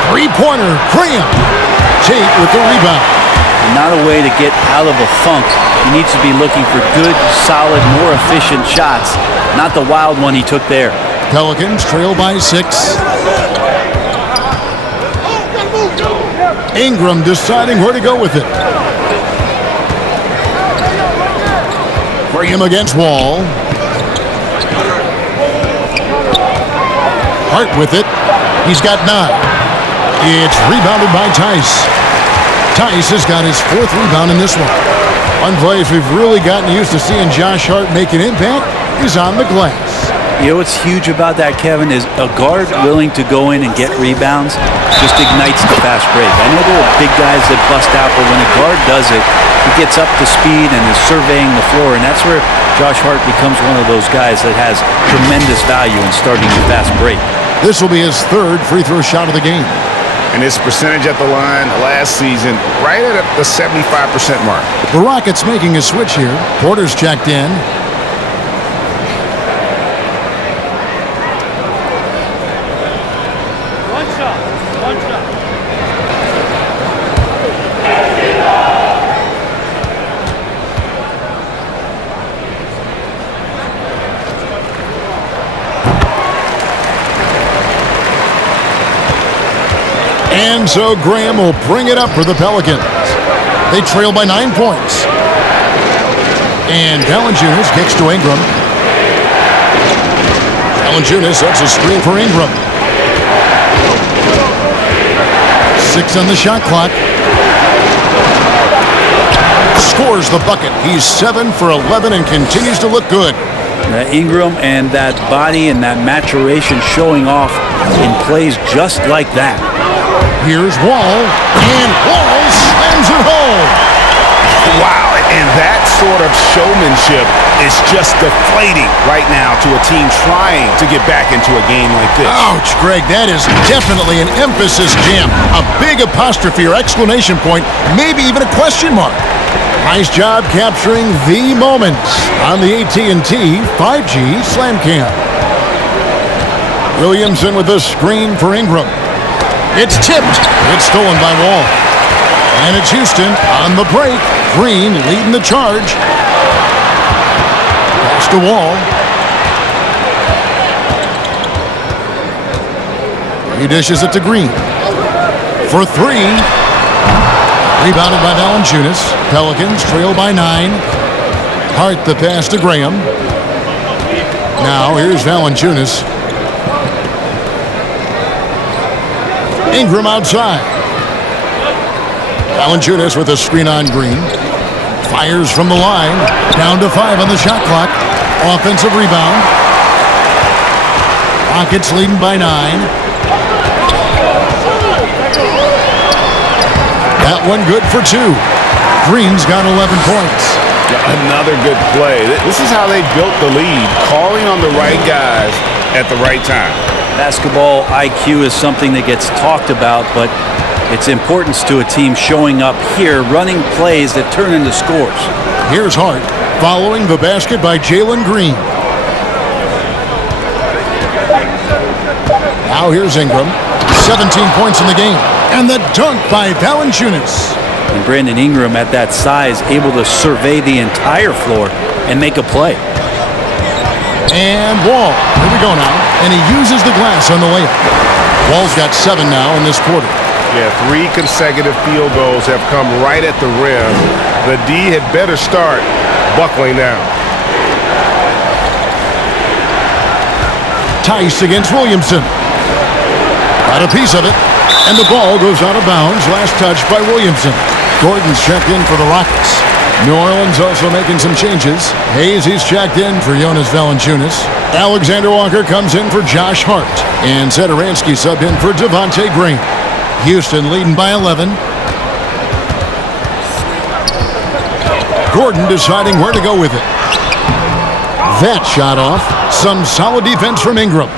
3-pointer, Graham. Tate with the rebound. Not a way to get out of a funk. He needs to be looking for good, solid, more efficient shots, not the wild one he took there. Pelicans trail by 6. Ingram deciding where to go with it. Bring him against Wall. Hart with it. He's got 9. It's rebounded by Tice. Tice has got his 4th rebound in this one. One place we've really gotten used to seeing Josh Hart make an impact is on the glass. You know what's huge about that, Kevin, is a guard willing to go in and get rebounds just ignites the fast break. I know there are big guys that bust out, but when a guard does it, he gets up to speed and is surveying the floor, and that's where Josh Hart becomes one of those guys that has tremendous value in starting the fast break. This will be his 3rd free throw shot of the game. And his percentage at the line last season, right at the 75% mark. The Rockets making a switch here. Porter's checked in. And so Graham will bring it up for the Pelicans. They trail by 9 points. And Valanciunas kicks to Ingram. Valanciunas sets a screen for Ingram. 6 on the shot clock. Scores the bucket. He's 7 for 11 and continues to look good. Ingram and that body and that maturation showing off in plays just like that. Here's Wall, and Wall slams it home. Wow, and that sort of showmanship is just deflating right now to a team trying to get back into a game like this. Ouch, Greg, that is definitely an emphasis jam. A big apostrophe or exclamation point, maybe even a question mark. Nice job capturing the moment on the AT&T 5G Slam Cam. Williamson with the screen for Ingram. It's tipped. It's stolen by Wall. And it's Houston on the break. Green leading the charge. Pass to Wall. He dishes it to Green. For 3. Rebounded by Valanciunas. Pelicans trail by 9. Hart the pass to Graham. Now here's Valanciunas. Ingram outside. Valanciunas with a screen on Green. Fires from the line. Down to 5 on the shot clock. Offensive rebound. Rockets leading by 9. That one good for 2. Green's got 11 points. Another good play. This is how they built the lead, calling on the right guys at the right time. Basketball IQ is something that gets talked about, but its importance to a team showing up here, running plays that turn into scores. Here's Hart, following the basket by Jalen Green. Now here's Ingram, 17 points in the game, and the dunk by Valanciunas. And Brandon Ingram at that size, able to survey the entire floor and make a play. And Wall, here we go now, and he uses the glass on the layup. Wall's got 7 now in this quarter. Yeah, 3 consecutive field goals have come right at the rim. The D had better start buckling down. Tice against Williamson. Got a piece of it, and the ball goes out of bounds. Last touch by Williamson. Gordon's checked in for the Rockets. New Orleans also making some changes. Hayes, he's checked in for Jonas Valanciunas. Alexander Walker comes in for Josh Hart. And Satoransky subbed in for Devontae Graham. Houston leading by 11. Gordon deciding where to go with it. That shot off. Some solid defense from Ingram.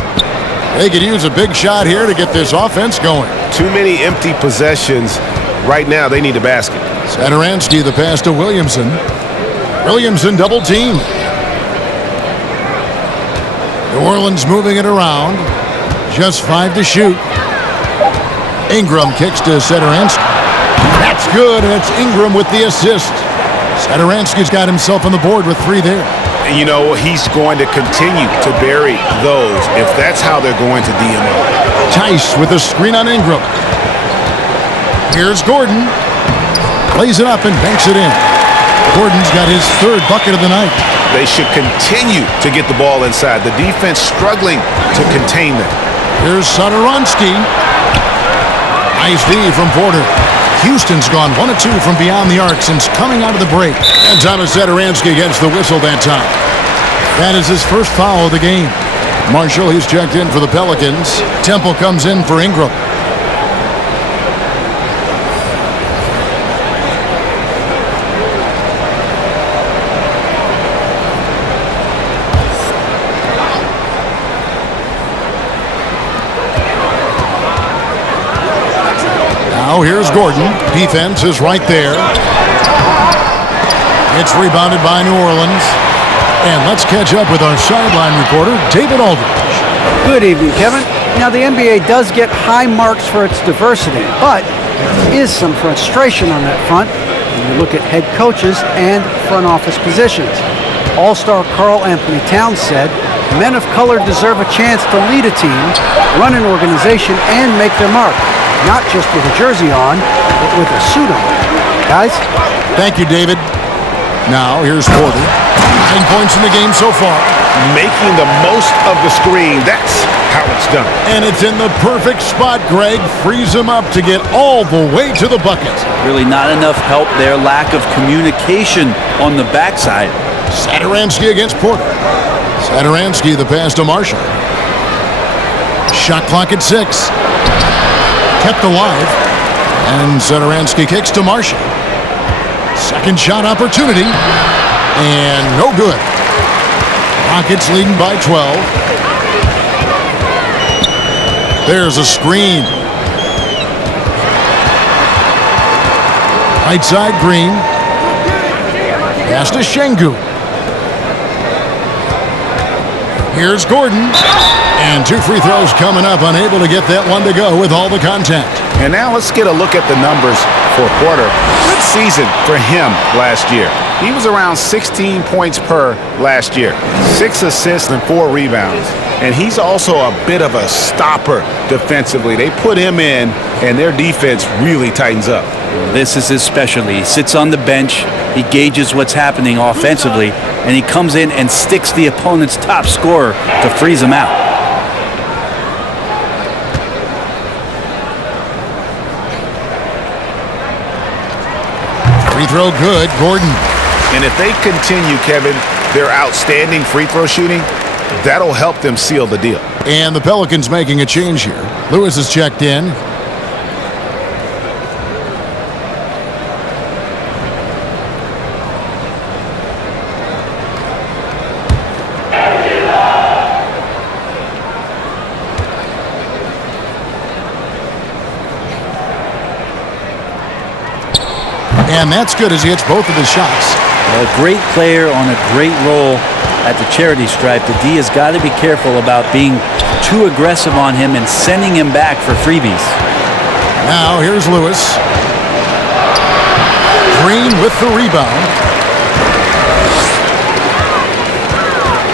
They could use a big shot here to get this offense going. Too many empty possessions. Right now, they need a basket. Satoransky the pass to Williamson. Williamson double team. New Orleans moving it around. Just 5 to shoot. Ingram kicks to Satoransky. That's good, and it's Ingram with the assist. Satoransky's got himself on the board with 3 there. And you know, he's going to continue to bury those if that's how they're going to DM him. Tice with a screen on Ingram. Here's Gordon. Plays it up and banks it in. Gordon's got his third bucket of the night. They should continue to get the ball inside. The defense struggling to contain them. Here's Satoransky. Nice D from Porter. Houston's gone 1 of 2 from beyond the arc since coming out of the break. And Thomas Satoransky gets the whistle that time. That is his first foul of the game. Marshall, he's checked in for the Pelicans. Temple comes in for Ingram. Now here's Gordon. Defense is right there. It's rebounded by New Orleans. And let's catch up with our sideline reporter, David Aldridge. Good evening, Kevin. Now, the NBA does get high marks for its diversity, but there is some frustration on that front when you look at head coaches and front office positions. All-star Karl Anthony Towns said, men of color deserve a chance to lead a team, run an organization, and make their mark. Not just with a jersey on, but with a suit on. Guys? Thank you, David. Now, here's Porter. 9 points in the game so far. Making the most of the screen. That's how it's done. And it's in the perfect spot, Greg. Frees him up to get all the way to the bucket. Really not enough help there. Lack of communication on the backside. Satoransky against Porter. Satoransky, the pass to Marshall. Shot clock at 6. Kept alive. And Satoransky kicks to Marshall. Second shot opportunity. And no good. Rockets leading by 12. There's a screen. Right side, Green. Pass to Şengün. Here's Gordon. And 2 free throws coming up. Unable to get that one to go with all the contact. And now let's get a look at the numbers for Porter. Good season for him last year. He was around 16 points per last year. 6 assists and 4 rebounds. And he's also a bit of a stopper defensively. They put him in, and their defense really tightens up. This is his specialty. He sits on the bench, he gauges what's happening offensively, and he comes in and sticks the opponent's top scorer to freeze him out. Free throw good, Gordon. And if they continue, Kevin, their outstanding free throw shooting, that'll help them seal the deal. And the Pelicans making a change here. Lewis is checked in. And that's good as he hits both of his shots. A great player on a great role at the charity stripe. The D has got to be careful about being too aggressive on him and sending him back for freebies. Now here's Lewis. Green with the rebound.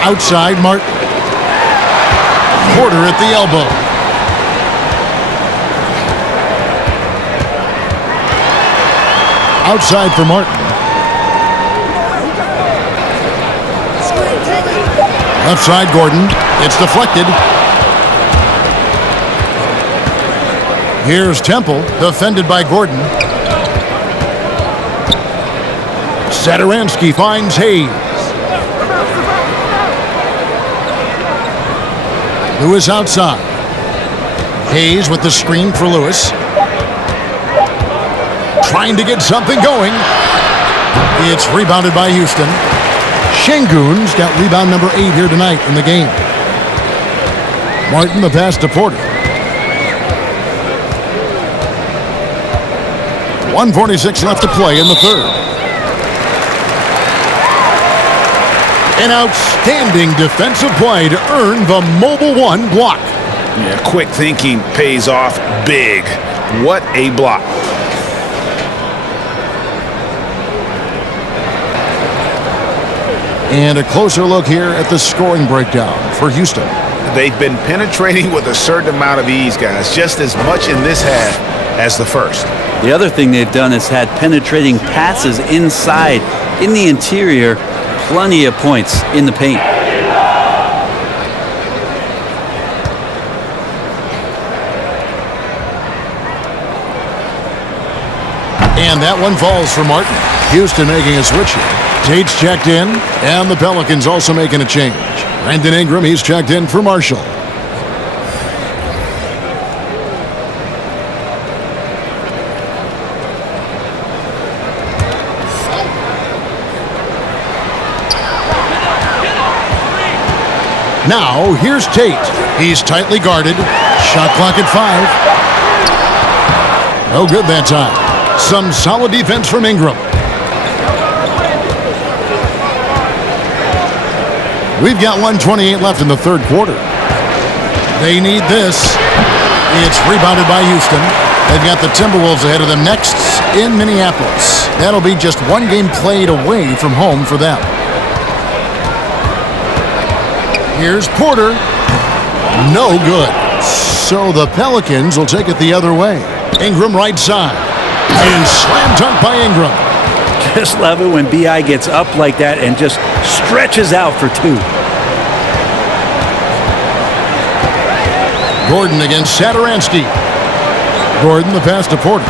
Outside, Martin. Porter at the elbow. Outside for Martin. Left side, Gordon. It's deflected. Here's Temple, defended by Gordon. Satoransky finds Hayes. Lewis outside. Hayes with the screen for Lewis. Trying to get something going. It's rebounded by Houston. Şengün's got rebound number 8 here tonight in the game. Martin the pass to Porter. 1:46 left to play in the third. An outstanding defensive play to earn the Mobile One block. Yeah, quick thinking pays off big. What a block. And a closer look here at the scoring breakdown for Houston. They've been penetrating with a certain amount of ease, guys, just as much in this half as the first. The other thing they've done is had penetrating passes inside, in the interior, plenty of points in the paint. And that one falls for Martin. Houston making a switch here. Tate's checked in, and the Pelicans also making a change. Brandon Ingram, he's checked in for Marshall. Now, here's Tate. He's tightly guarded. Shot clock at 5. No good that time. Some solid defense from Ingram. We've got 1:28 left in the third quarter. They need this. It's rebounded by Houston. They've got the Timberwolves ahead of them next in Minneapolis. That'll be just one game played away from home for them. Here's Porter. No good. So the Pelicans will take it the other way. Ingram right side. And slam dunk by Ingram. Just love it when B.I. gets up like that and just stretches out for two. Gordon against Satoransky. Gordon the pass to Porter.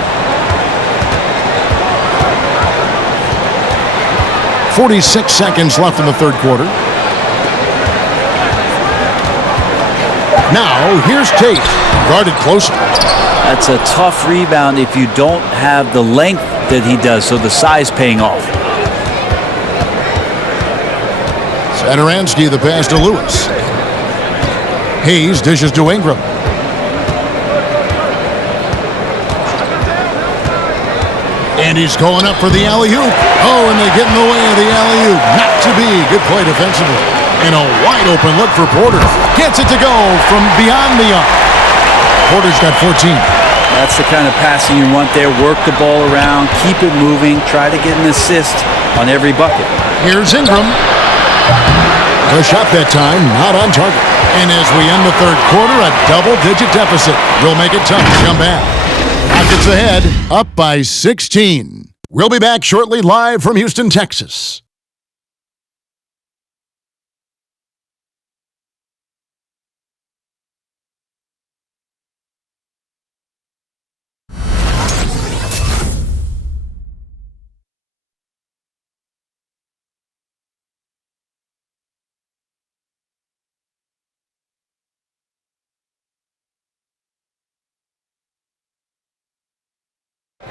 46 seconds left in the third quarter. Now, here's Tate. Guarded closer. That's a tough rebound if you don't have the length that he does, so the size paying off. Satoransky the pass to Lewis. Hayes dishes to Ingram. And he's going up for the alley-oop. Oh, and they get in the way of the alley-oop. Not to be. Good play defensively. And a wide-open look for Porter. Gets it to go from beyond the arc. Porter's got 14. That's the kind of passing you want there. Work the ball around, keep it moving, try to get an assist on every bucket. Here's Ingram. The shot that time, not on target. And as we end the third quarter, a double-digit deficit will make it tough to come back. Rockets ahead, up by 16. We'll be back shortly live from Houston, Texas.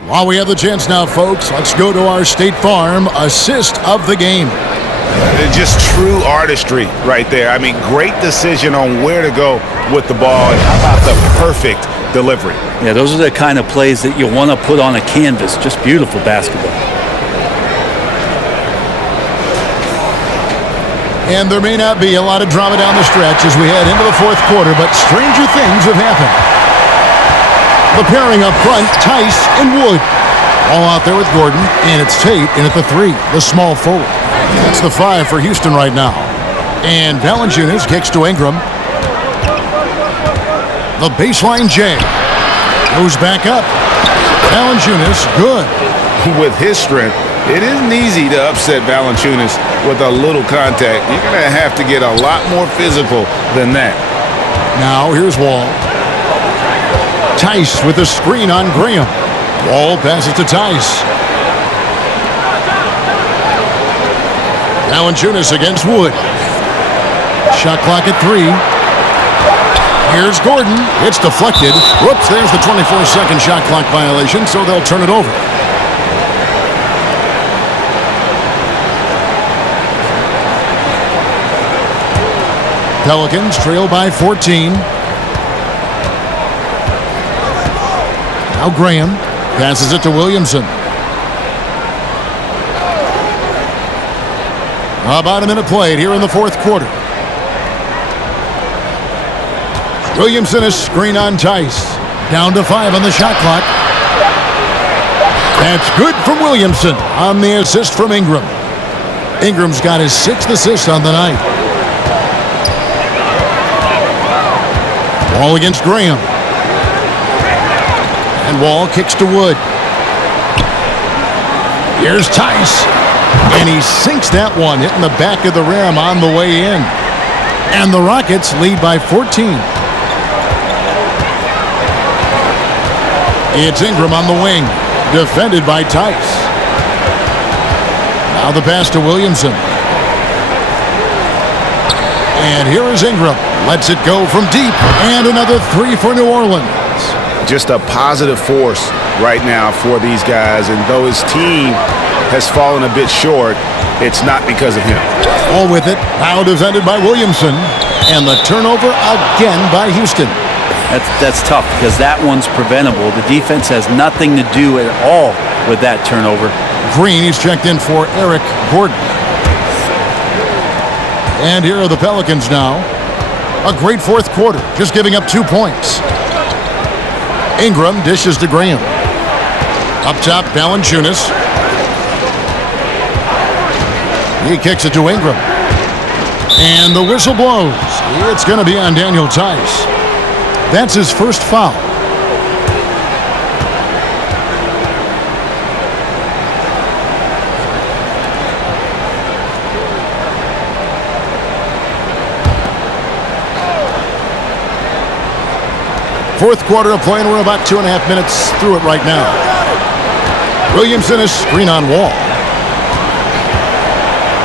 While we have the chance now, folks, let's go to our State Farm assist of the game. Just true artistry right there. I mean, great decision on where to go with the ball, and how about the perfect delivery? Yeah, those are the kind of plays that you want to put on a canvas. Just beautiful basketball. And there may not be a lot of drama down the stretch as we head into the fourth quarter, but stranger things have happened. The pairing up front, Tice and Wood. All out there with Gordon, and it's Tate in at the 3, the small forward. That's the 5 for Houston right now. And Valanciunas kicks to Ingram. The baseline J. Goes back up. Valanciunas, good. With his strength, it isn't easy to upset Valanciunas with a little contact. You're going to have to get a lot more physical than that. Now here's Wall. Tice with a screen on Graham. Wall passes to Tice. Valanciunas against Wood. Shot clock at 3. Here's Gordon. It's deflected. Whoops, there's the 24-second shot clock violation, so they'll turn it over. Pelicans trail by 14. Now Graham passes it to Williamson. About a minute played here in the fourth quarter. Williamson is screen on Tice. Down to 5 on the shot clock. That's good from Williamson on the assist from Ingram. Ingram's got his 6th assist on the night. Wall against Graham. And Wall kicks to Wood. Here's Tice. And he sinks that one, hitting the back of the rim on the way in. And the Rockets lead by 14. It's Ingram on the wing, defended by Tice. Now the pass to Williamson. And here is Ingram. Lets it go from deep. And another three for New Orleans. Just a positive force right now for these guys. And though his team has fallen a bit short, it's not because of him. All with it. Now defended by Williamson. And the turnover again by Houston. That's tough because that one's preventable. The defense has nothing to do at all with that turnover. Green, he's checked in for Eric Gordon. And here are the Pelicans now. A great fourth quarter, just giving up 2 points. Ingram dishes to Graham. Up top, Valanciunas. He kicks it to Ingram. And the whistle blows. It's going to be on Daniel Tice. That's his first foul. Fourth quarter of play, and we're about 2.5 minutes through it right now. Williamson is screen on Wall.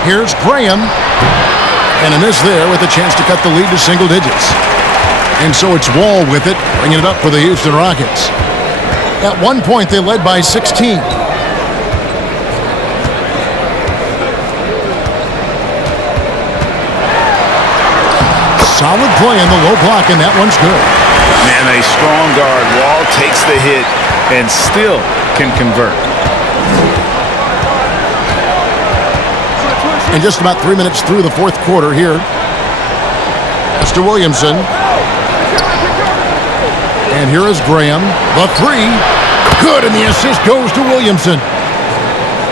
Here's Graham. And a miss there with a chance to cut the lead to single digits. And so it's Wall with it, bringing it up for the Houston Rockets. At one point, they led by 16. Solid play in the low block, and that one's good. Man, a strong guard. Wall takes the hit and still can convert. And just about 3 minutes through the fourth quarter here. Mr. Williamson. And here is Graham. The three. Good, and the assist goes to Williamson.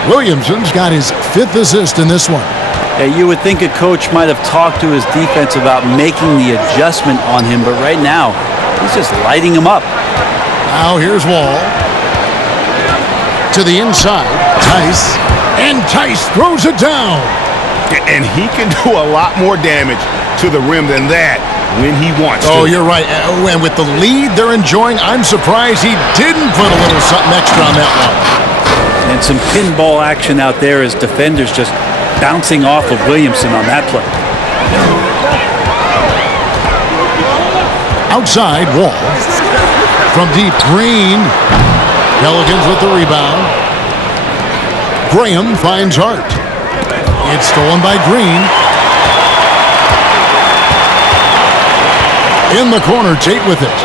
Williamson's got his 5th assist in this one. Yeah, you would think a coach might have talked to his defense about making the adjustment on him, but right now, he's just lighting him up. Now here's Wall. To the inside. Tice. And Tice throws it down. And he can do a lot more damage to the rim than that when he wants to. Oh, you're right. And with the lead they're enjoying, I'm surprised he didn't put a little something extra on that one. And some pinball action out there as defenders just bouncing off of Williamson on that play. Outside, Wall. From deep, Green. Pelicans with the rebound. Graham finds Hart. It's stolen by Green. In the corner, Tate with it.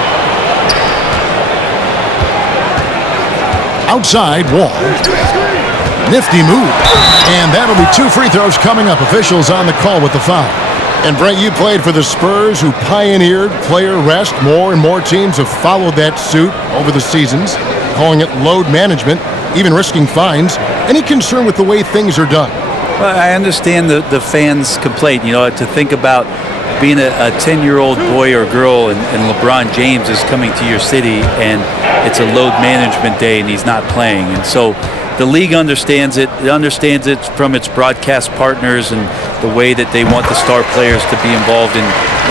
Outside, Wall. Nifty move. And that'll be 2 free throws coming up. Officials on the call with the foul. And Brent, you played for the Spurs, who pioneered player rest. More and more teams have followed that suit over the seasons, calling it load management, even risking fines. Any concern with the way things are done? Well, I understand the fans' complaint. You know, to think about being a 10-year-old boy or girl and LeBron James is coming to your city and it's a load management day and he's not playing. And so the league understands it. It understands it from its broadcast partners and the way that they want the star players to be involved in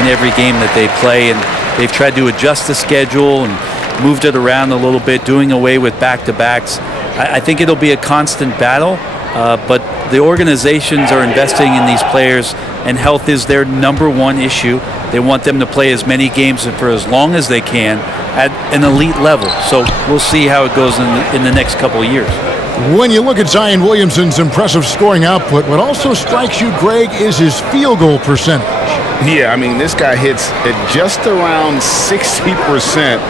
every game that they play. And they've tried to adjust the schedule and moved it around a little bit, doing away with back-to-backs. I think it'll be a constant battle, but the organizations are investing in these players, and health is their number one issue. They want them to play as many games for as long as they can at an elite level. So we'll see how it goes in the next couple of years. When you look at Zion Williamson's impressive scoring output, what also strikes you, Greg, is his field goal percentage. Yeah, I mean, this guy hits at just around 60%.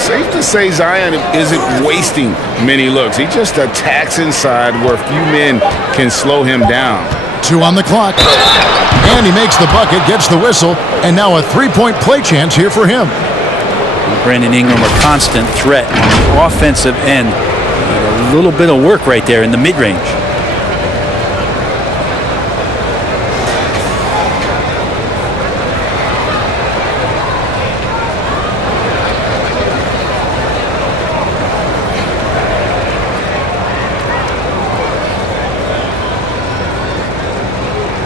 Safe to say Zion isn't wasting many looks. He just attacks inside where few men can slow him down. 2 on the clock. And he makes the bucket, gets the whistle, and now a 3-point play chance here for him. Brandon Ingram, a constant threat on the offensive end. A little bit of work right there in the mid-range.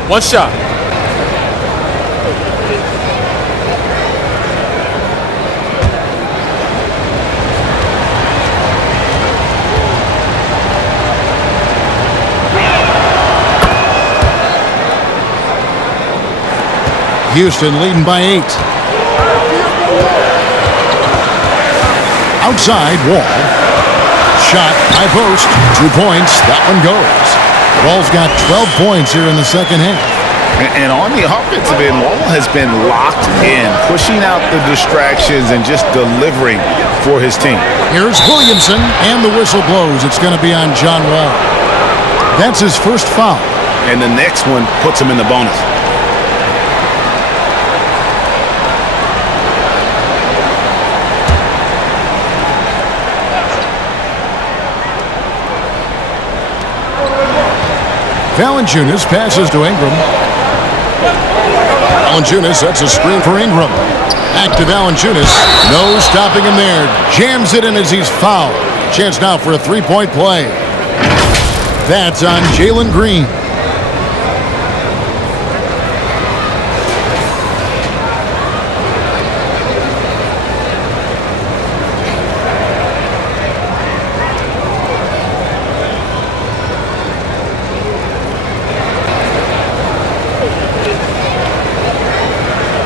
One shot. Houston leading by 8. Outside, Wall. Shot, high post, 2 points. That one goes. Wall's got 12 points here in the second half. And on the offensive end, Wall has been locked in, pushing out the distractions and just delivering for his team. Here's Williamson, and the whistle blows. It's going to be on John Wall. That's his first foul. And the next one puts him in the bonus. Valanciunas passes to Ingram. Valanciunas sets a screen for Ingram. Back to Valanciunas. No stopping him there. Jams it in as he's fouled. Chance now for a three-point play. That's on Jalen Green.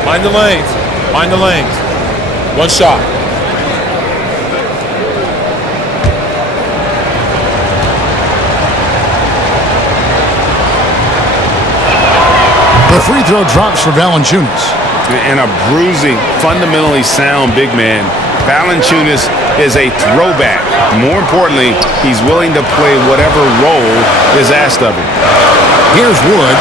Mind the lanes. Mind the lanes. One shot. The free throw drops for Valanciunas. And a bruising, fundamentally sound big man. Valanciunas is a throwback. More importantly, he's willing to play whatever role is asked of him. Here's Wood.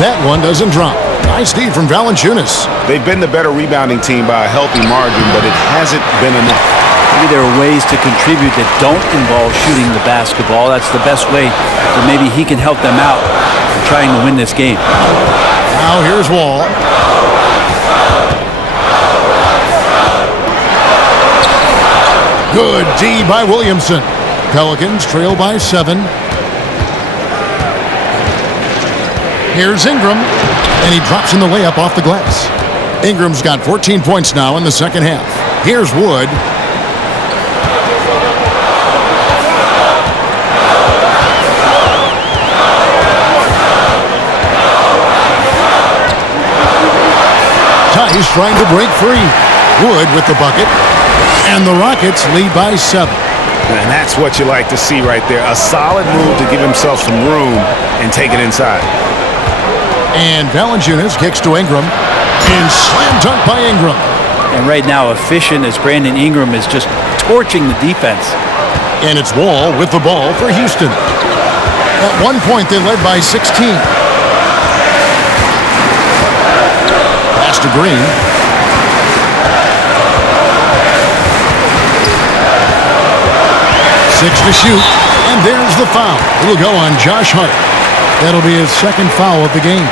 That one doesn't drop. Nice deed from Valanciunas. They've been the better rebounding team by a healthy margin, but it hasn't been enough. Maybe there are ways to contribute that don't involve shooting the basketball. That's the best way that maybe he can help them out in trying to win this game. Now here's Wall. Good D by Williamson. Pelicans trail by 7. Here's Ingram, and he drops in the layup off the glass. Ingram's got 14 points now in the second half. Here's Wood. Tice trying to break free. Wood with the bucket, and the Rockets lead by 7. And that's what you like to see right there. A solid move to give himself some room and take it inside. And Valanciunas kicks to Ingram, and slam dunk by Ingram. And right now, efficient as Brandon Ingram is just torching the defense. And it's Wall with the ball for Houston. At one point, they led by 16. Pass to Green. Six to shoot, and there's the foul. It'll go on Josh Hart. That'll be his second foul of the game.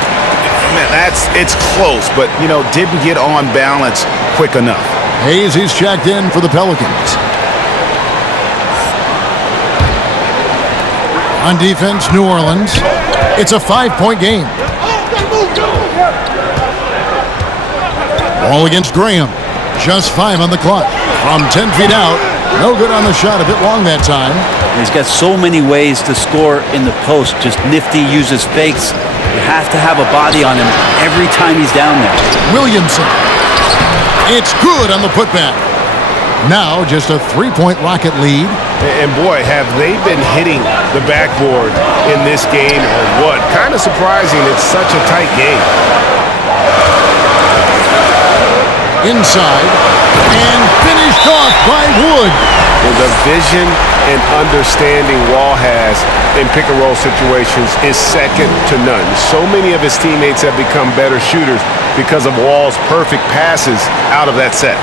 Man, it's close, but, didn't get on balance quick enough. Hayes, he's checked in for the Pelicans. On defense, New Orleans. It's a 5-point game. Ball against Graham. Just 5 on the clock. From 10 feet out. No good on the shot. A bit long that time. He's got so many ways to score in the post. Just nifty, uses fakes. You have to have a body on him every time he's down there. Williamson. It's good on the putback. Now just a 3-point Rocket lead. And boy, have they been hitting the backboard in this game or what? Kind of surprising. It's such a tight game. Inside. And finished off by Wood. Well, the vision and understanding Wall has in pick-and-roll situations is second to none. So many of his teammates have become better shooters because of Wall's perfect passes out of that set.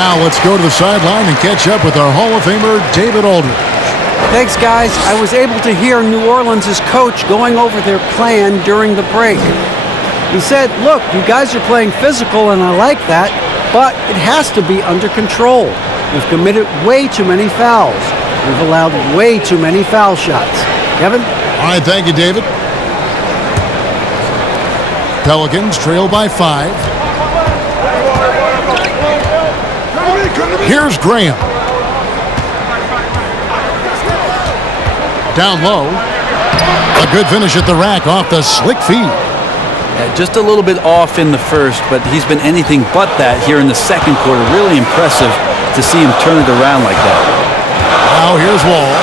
Now let's go to the sideline and catch up with our Hall of Famer, David Aldridge. Thanks, guys. I was able to hear New Orleans' coach going over their plan during the break. He said, look, you guys are playing physical, and I like that, but it has to be under control. We've committed way too many fouls. We've allowed way too many foul shots. Kevin? All right, thank you, David. Pelicans trail by 5. Here's Graham. Down low. A good finish at the rack off the slick feed. Just a little bit off in the first, but he's been anything but that here in the second quarter. Really impressive to see him turn it around like that. Now here's Wall.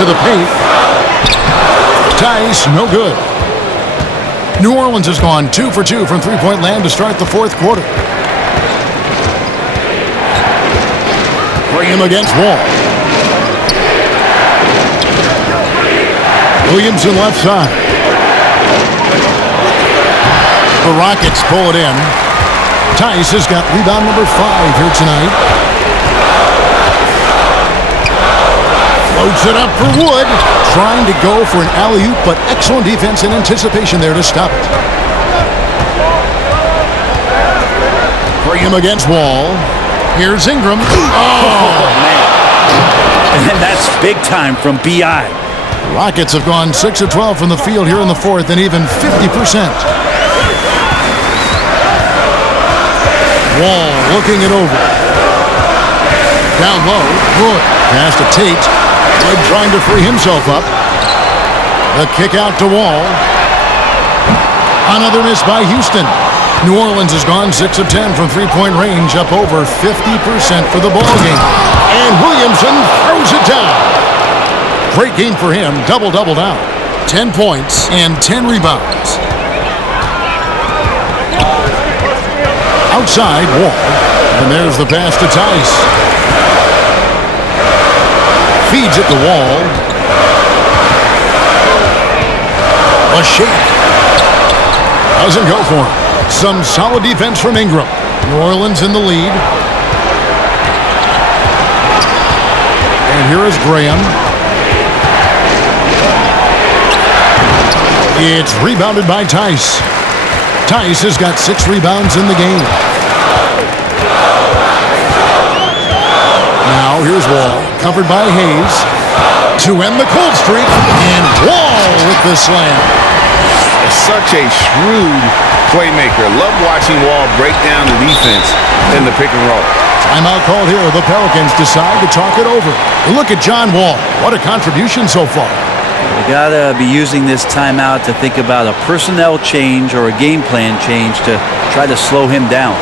To the paint. Tice, no good. New Orleans has gone 2 for 2 from three-point land to start the fourth quarter. Bring him against Wall. Williamson left side. The Rockets pull it in. Tice has got rebound number 5 here tonight. Floats it up for Wood. Trying to go for an alley-oop, but excellent defense and anticipation there to stop it. Bring him against Wall. Here's Ingram. Oh, man. And that's big time from B.I. Rockets have gone 6 of 12 from the field here in the fourth and even 50%. Wall looking it over. Down low, Wood. Pass to Tate. Wood trying to free himself up. The kick out to Wall. Another miss by Houston. New Orleans has gone 6 of 10 from three-point range, up over 50% for the ballgame. And Williamson throws it down. Great game for him, double-double down. 10 points and 10 rebounds. Outside, Wall. And there's the pass to Tice. Feeds it to Wall. A shake. Doesn't go for him. Some solid defense from Ingram. New Orleans in the lead. And here is Graham. It's rebounded by Tice. Tice has got 6 rebounds in the game. Now here's Wall, covered by Hayes. To end the cold streak, and Wall with the slam. Such a shrewd playmaker. Love watching Wall break down the defense in the pick and roll. Timeout called here. The Pelicans decide to talk it over. Look at John Wall. What a contribution so far. You gotta be using this timeout to think about a personnel change or a game plan change to try to slow him down.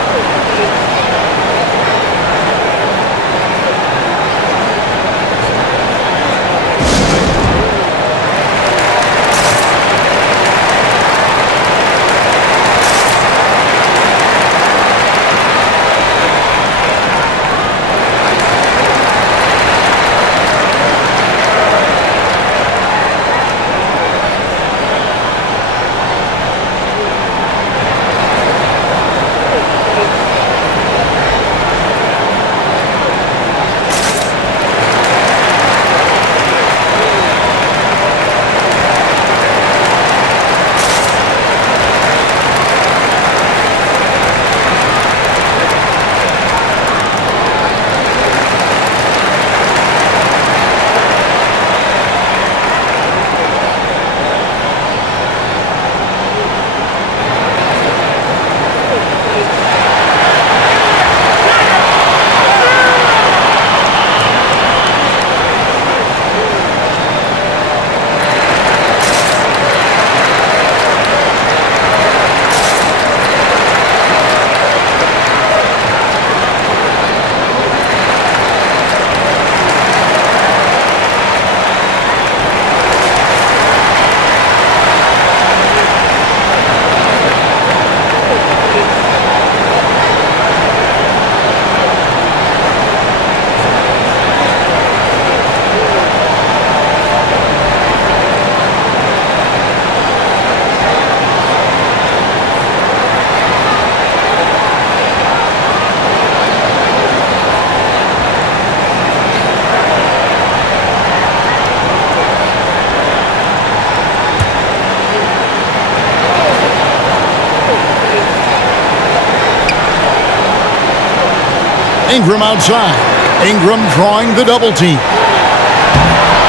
Ingram outside. Ingram drawing the double team.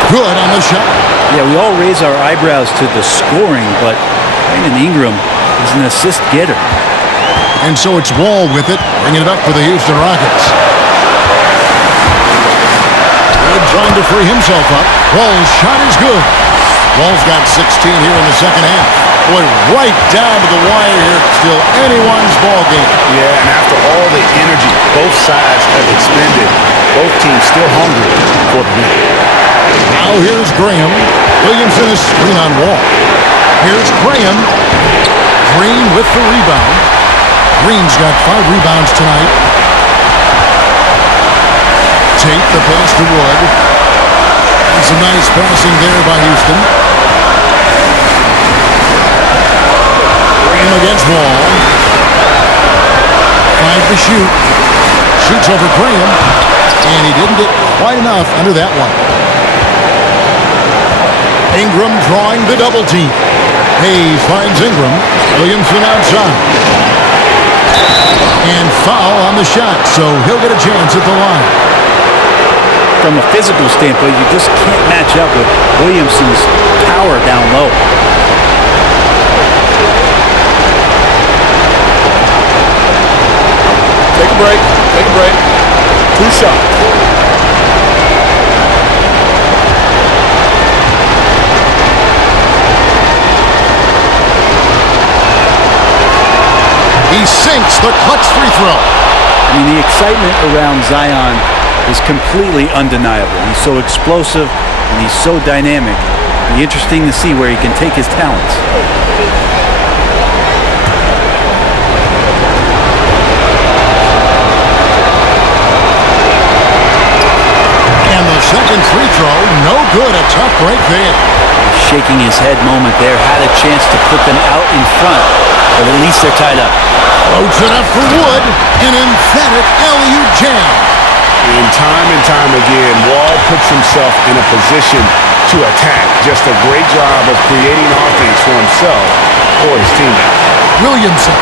Good on the shot. Yeah, we all raise our eyebrows to the scoring, but Brandon Ingram is an assist getter. And so it's Wall with it, bringing it up for the Houston Rockets. Good trying to free himself up. Wall's shot is good. Wall's got 16 here in the second half. Boy, right down to the wire here. Still anyone's ball game. Yeah, and after all the energy both sides have expended, both teams still hungry for the win. Now here's Graham. Williamson is screen on Wall. Here's Graham. Green with the rebound. Green's got 5 rebounds tonight. Tate the pass to Wood. And some nice passing there by Houston. Graham against Wall. 5 to shoot. Shoots over Graham. And he didn't get quite enough under that one. Ingram drawing the double team. Hayes finds Ingram. Williamson outside. And foul on the shot, so he'll get a chance at the line. From a physical standpoint, you just can't match up with Williamson's power down low. Take a break. Take a break. 2 shots. He sinks the clutch free throw. I mean, the excitement around Zion is completely undeniable. He's so explosive and he's so dynamic. It'll be interesting to see where he can take his talents. And the second free throw, no good. A tough break there. Shaking his head moment there, had a chance to put them out in front, but at least they're tied up. Floats it up for Wood. An emphatic LU jam. And time again, Wall puts himself in a position to attack. Just a great job of creating offense for himself or his teammates. Williamson.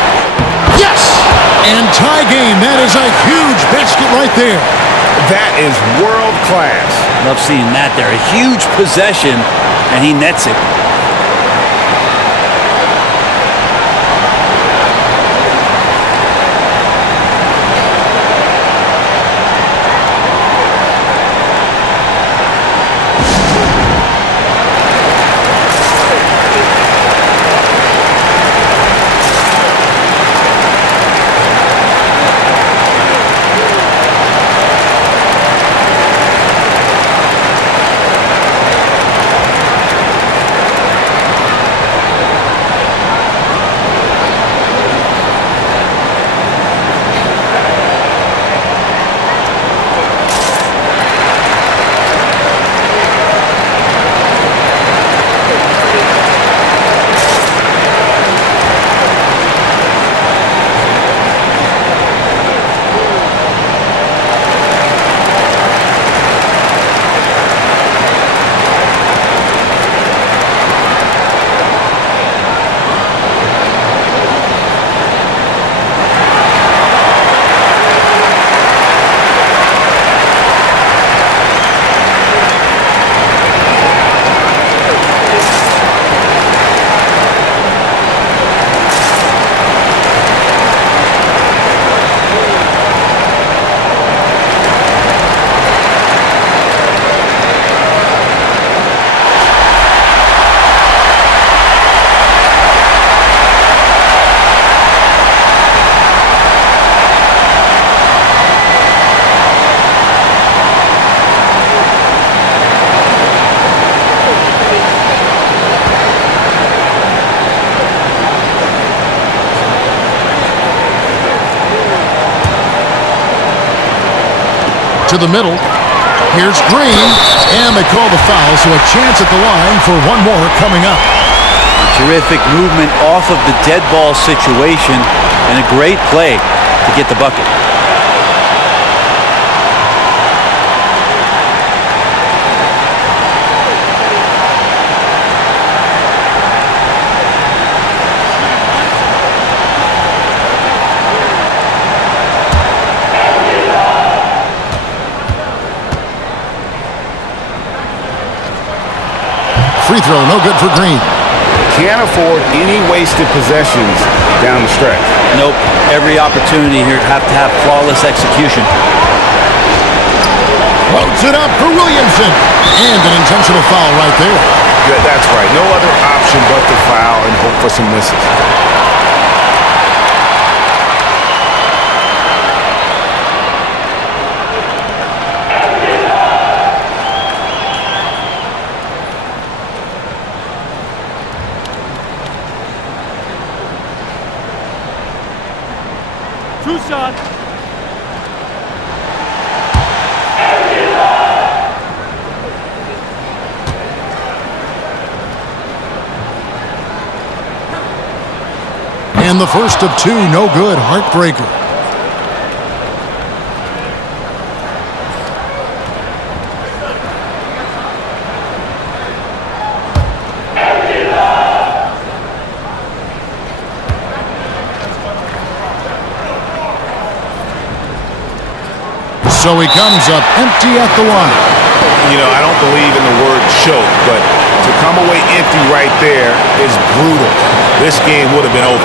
Yes! And tie game. That is a huge basket right there. That is world class. Love seeing that there. A huge possession, and he nets it. To the middle. Here's Green. And they call the foul, so a chance at the line for one more coming up. Terrific movement off of the dead ball situation and a great play to get the bucket. free throw, no good for Green. Can't afford any wasted possessions down the stretch. Nope. Every opportunity here have to have flawless execution. Floats it up for Williamson. And an intentional foul right there. Yeah, that's right. No other option but to foul and hope for some misses. True shot. And the first of two, no good. Heartbreaker. So he comes up empty at the line. You know, I don't believe in the word choke, but to come away empty right there is brutal. This game would have been over.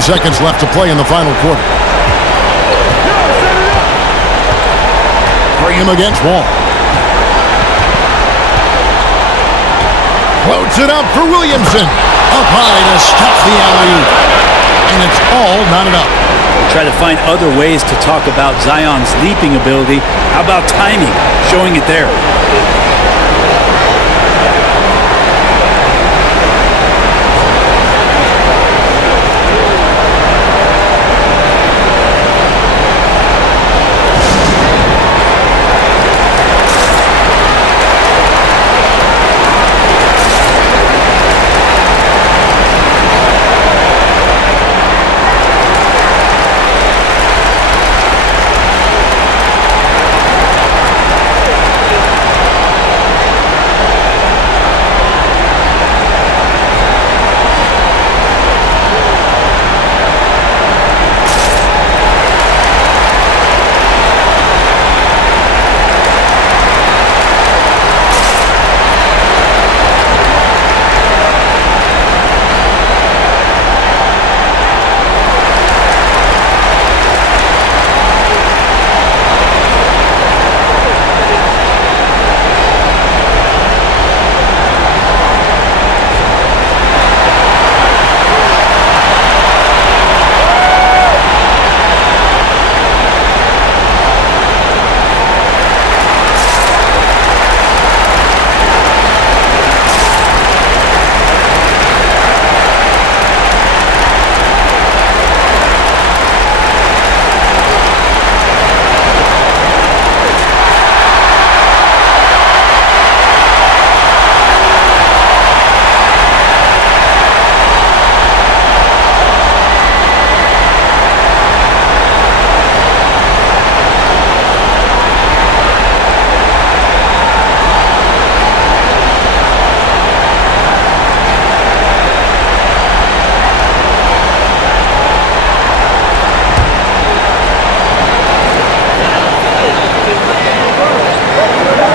Seconds left to play in the final quarter. Bring him against Wall. Floats it up for Williamson. Up high to stop the alley-oop. And it's all knotted up. Try to find other ways to talk about Zion's leaping ability. How about timing? Showing it there.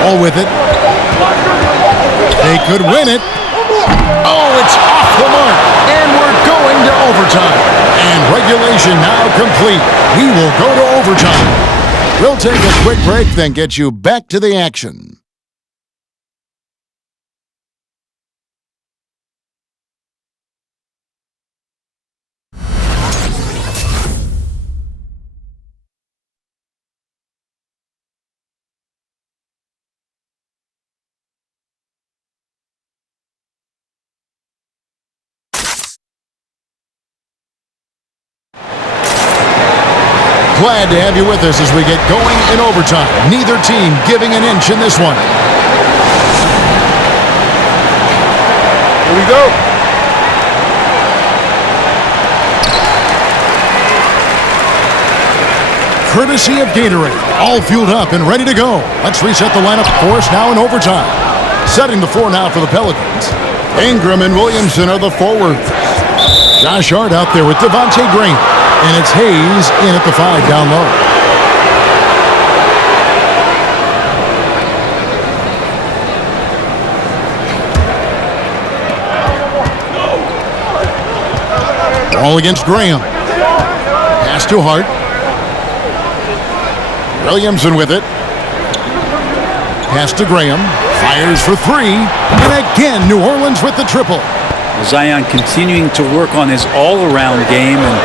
Wall with it. They could win it. Oh, it's off the mark. And we're going to overtime. And regulation now complete. We will go to overtime. We'll take a quick break, then get you back to the action. Glad to have you with us as we get going in overtime. Neither team giving an inch in this one. Here we go. Courtesy of Gatorade. All fueled up and ready to go. Let's reset the lineup for us now in overtime. Setting the floor now for the Pelicans. Ingram and Williamson are the forwards. Josh Hart out there with Devontae Green. And it's Hayes in at the 5 down low. Ball against Graham. Pass to Hart. Williamson with it. Pass to Graham. Fires for 3. And again, New Orleans with the triple. Zion continuing to work on his all-around game, and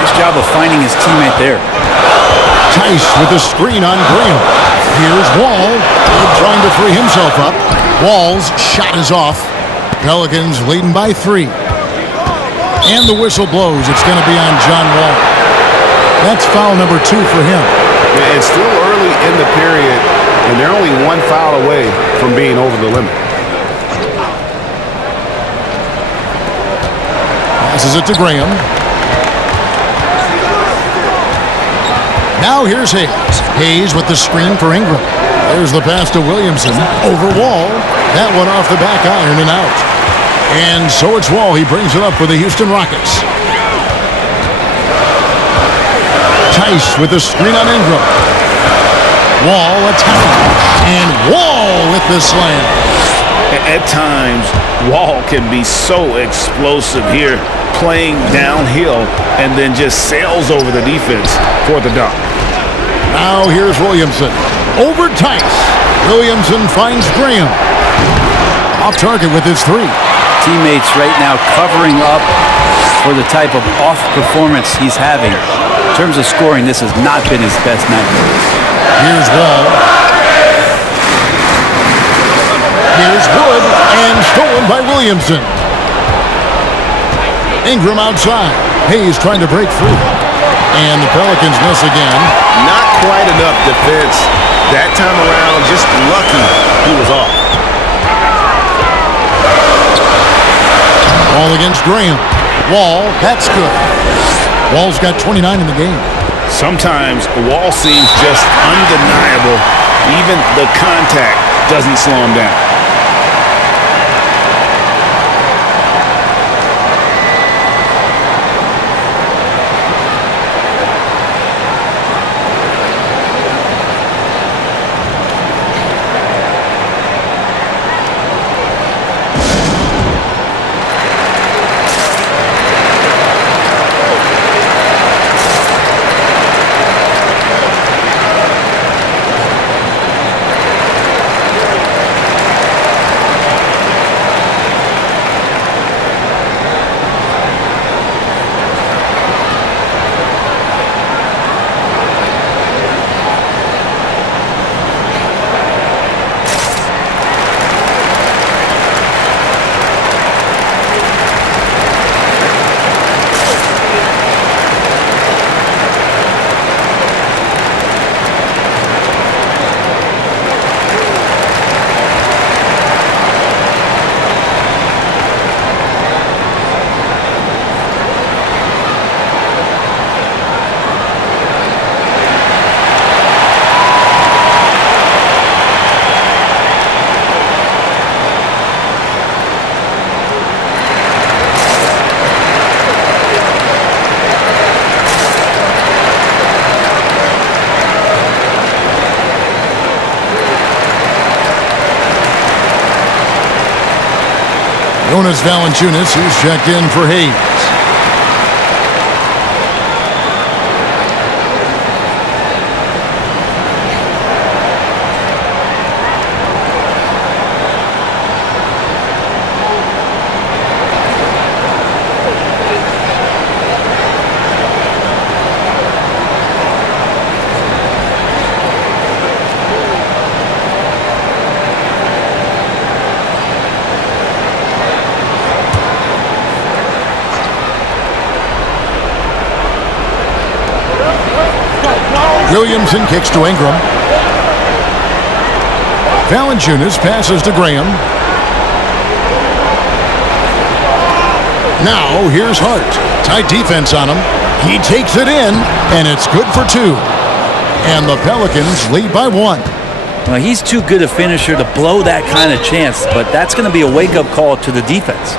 nice job of finding his teammate there. Tice with a screen on Graham. Here's Wall. Trying to free himself up. Wall's shot is off. Pelicans leading by 3. And the whistle blows. It's going to be on John Wall. That's foul number 2 for him. It's still early in the period, and they're only 1 foul away from being over the limit. Passes it to Graham. Now here's Hayes. Hayes with the screen for Ingram. There's the pass to Williamson. Over Wall. That one off the back iron and out. And so it's Wall. He brings it up for the Houston Rockets. Tice with the screen on Ingram. Wall attacking. And Wall with the slam. At times, Wall can be so explosive here, playing downhill, and then just sails over the defense for the dunk. Now here's Williamson. Over Tice. Williamson finds Graham. Off target with his 3. Teammates right now covering up for the type of off performance he's having. In terms of scoring, this has not been his best night. Here's Wall. Here's Wood, and stolen by Williamson. Ingram outside. Hayes trying to break free. And the Pelicans miss again. Not quite enough defense that time around. Just lucky he was off. Ball against Graham. Wall, that's good. Wall's got 29 in the game. Sometimes Wall seems just undeniable. Even the contact doesn't slow him down. Jonas Valanciunas, he's checked in for Hayes. Williamson kicks to Ingram. Valanciunas passes to Graham. Now here's Hart. Tight defense on him. He takes it in, and it's good for 2. And the Pelicans lead by 1. Well, he's too good a finisher to blow that kind of chance, but that's going to be a wake-up call to the defense.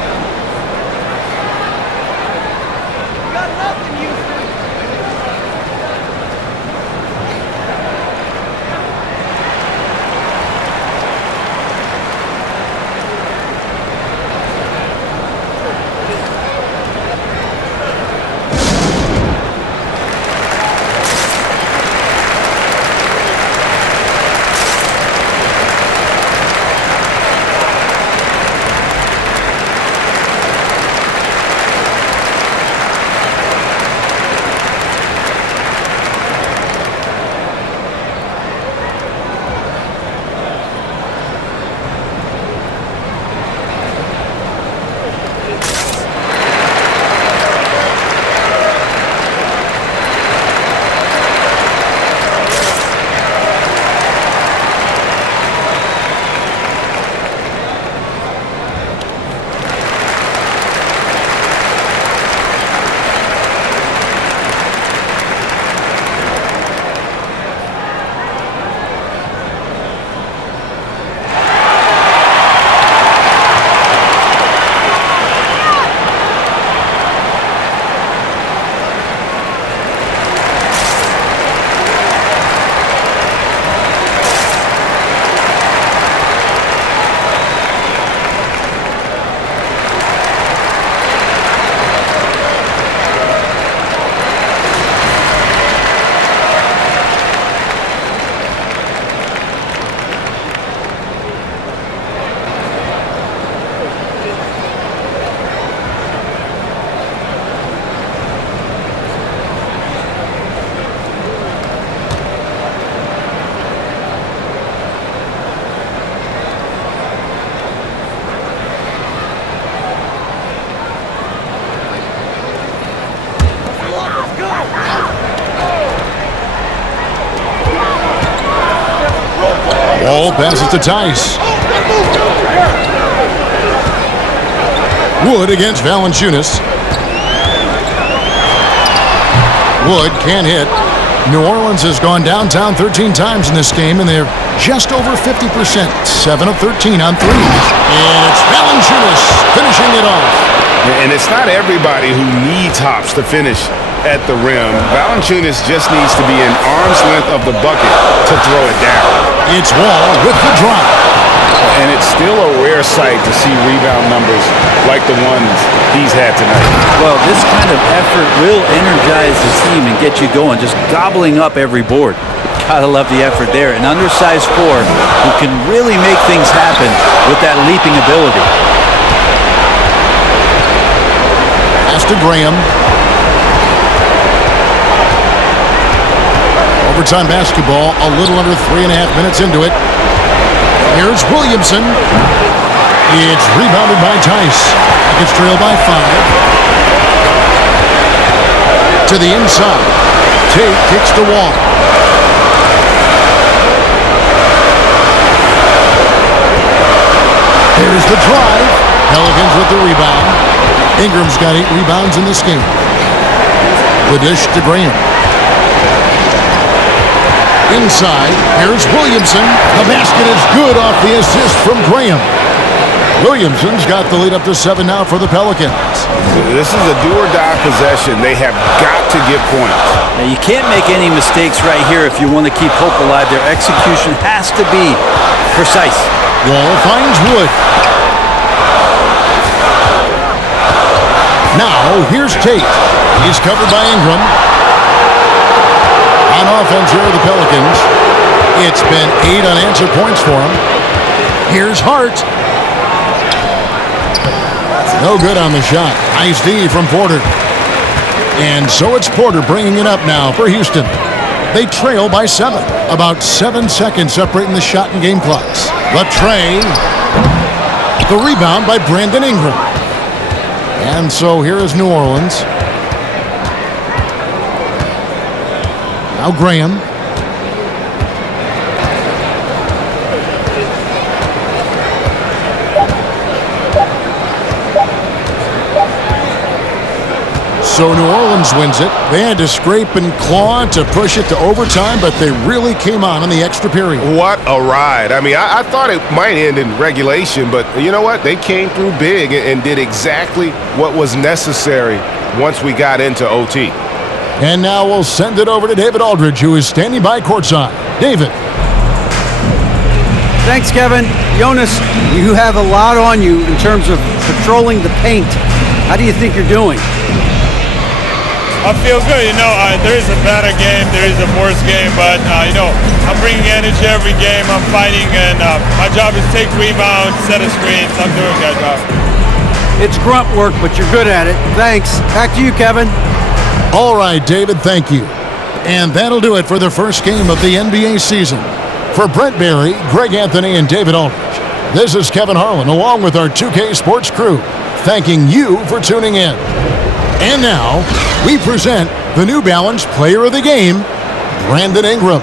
Ball passes to Tice. Wood against Valanciunas. Wood can't hit. New Orleans has gone downtown 13 times in this game, and they're just over 50%. 7 of 13 on threes. And it's Valanciunas finishing it off. And it's not everybody who needs hops to finish at the rim. Valanciunas just needs to be an arm's length of the bucket to throw it down. It's Wall with the drop. And it's still a rare sight to see rebound numbers like the ones he's had tonight. Well, this kind of effort will energize the team and get you going, just gobbling up every board. Gotta love the effort there. An undersized 4 who can really make things happen with that leaping ability. Pass to Graham. Overtime basketball, a little under 3.5 minutes into it. Here's Williamson. It's rebounded by Tice. It's trailed by 5. To the inside. Tate kicks the Wall. Here's the drive. Pelicans with the rebound. Ingram's got 8 rebounds in this game. The dish to Graham. Inside, here's Williamson. The basket is good off the assist from Graham. Williamson's got the lead up to 7 now for the Pelicans. This is a do-or-die possession. They have got to get points. Now, you can't make any mistakes right here if you want to keep hope alive. Their execution has to be precise. Wall finds Wood. here's Tate. He's covered by Ingram. On offense here are the Pelicans. It's been 8 unanswered points for him. Here's Hart. No good on the shot. Nice D from Porter. And so it's Porter bringing it up now for Houston. They trail by 7. About 7 seconds separating the shot and game clocks. The tray. The rebound by Brandon Ingram. And so here is New Orleans. Now Graham. So New Orleans wins it. They had to scrape and claw to push it to overtime, but they really came on in the extra period. What a ride. I mean, I thought it might end in regulation, but you know what? They came through big and did exactly what was necessary once we got into OT. And now we'll send it over to David Aldridge, who is standing by courtside. David. Thanks, Kevin. Jonas, you have a lot on you in terms of patrolling the paint. How do you think you're doing? I feel good. There is a better game, there is a worse game, but, I'm bringing energy every game. I'm fighting, and my job is take rebounds, set a screens. I'm doing that job. It's grunt work, but you're good at it. Thanks. Back to you, Kevin. All right, David, thank you. And that'll do it for the first game of the NBA season. For Brent Barry, Greg Anthony, and David Aldridge, this is Kevin Harlan, along with our 2K Sports crew, thanking you for tuning in. And now, we present the New Balance Player of the Game, Brandon Ingram.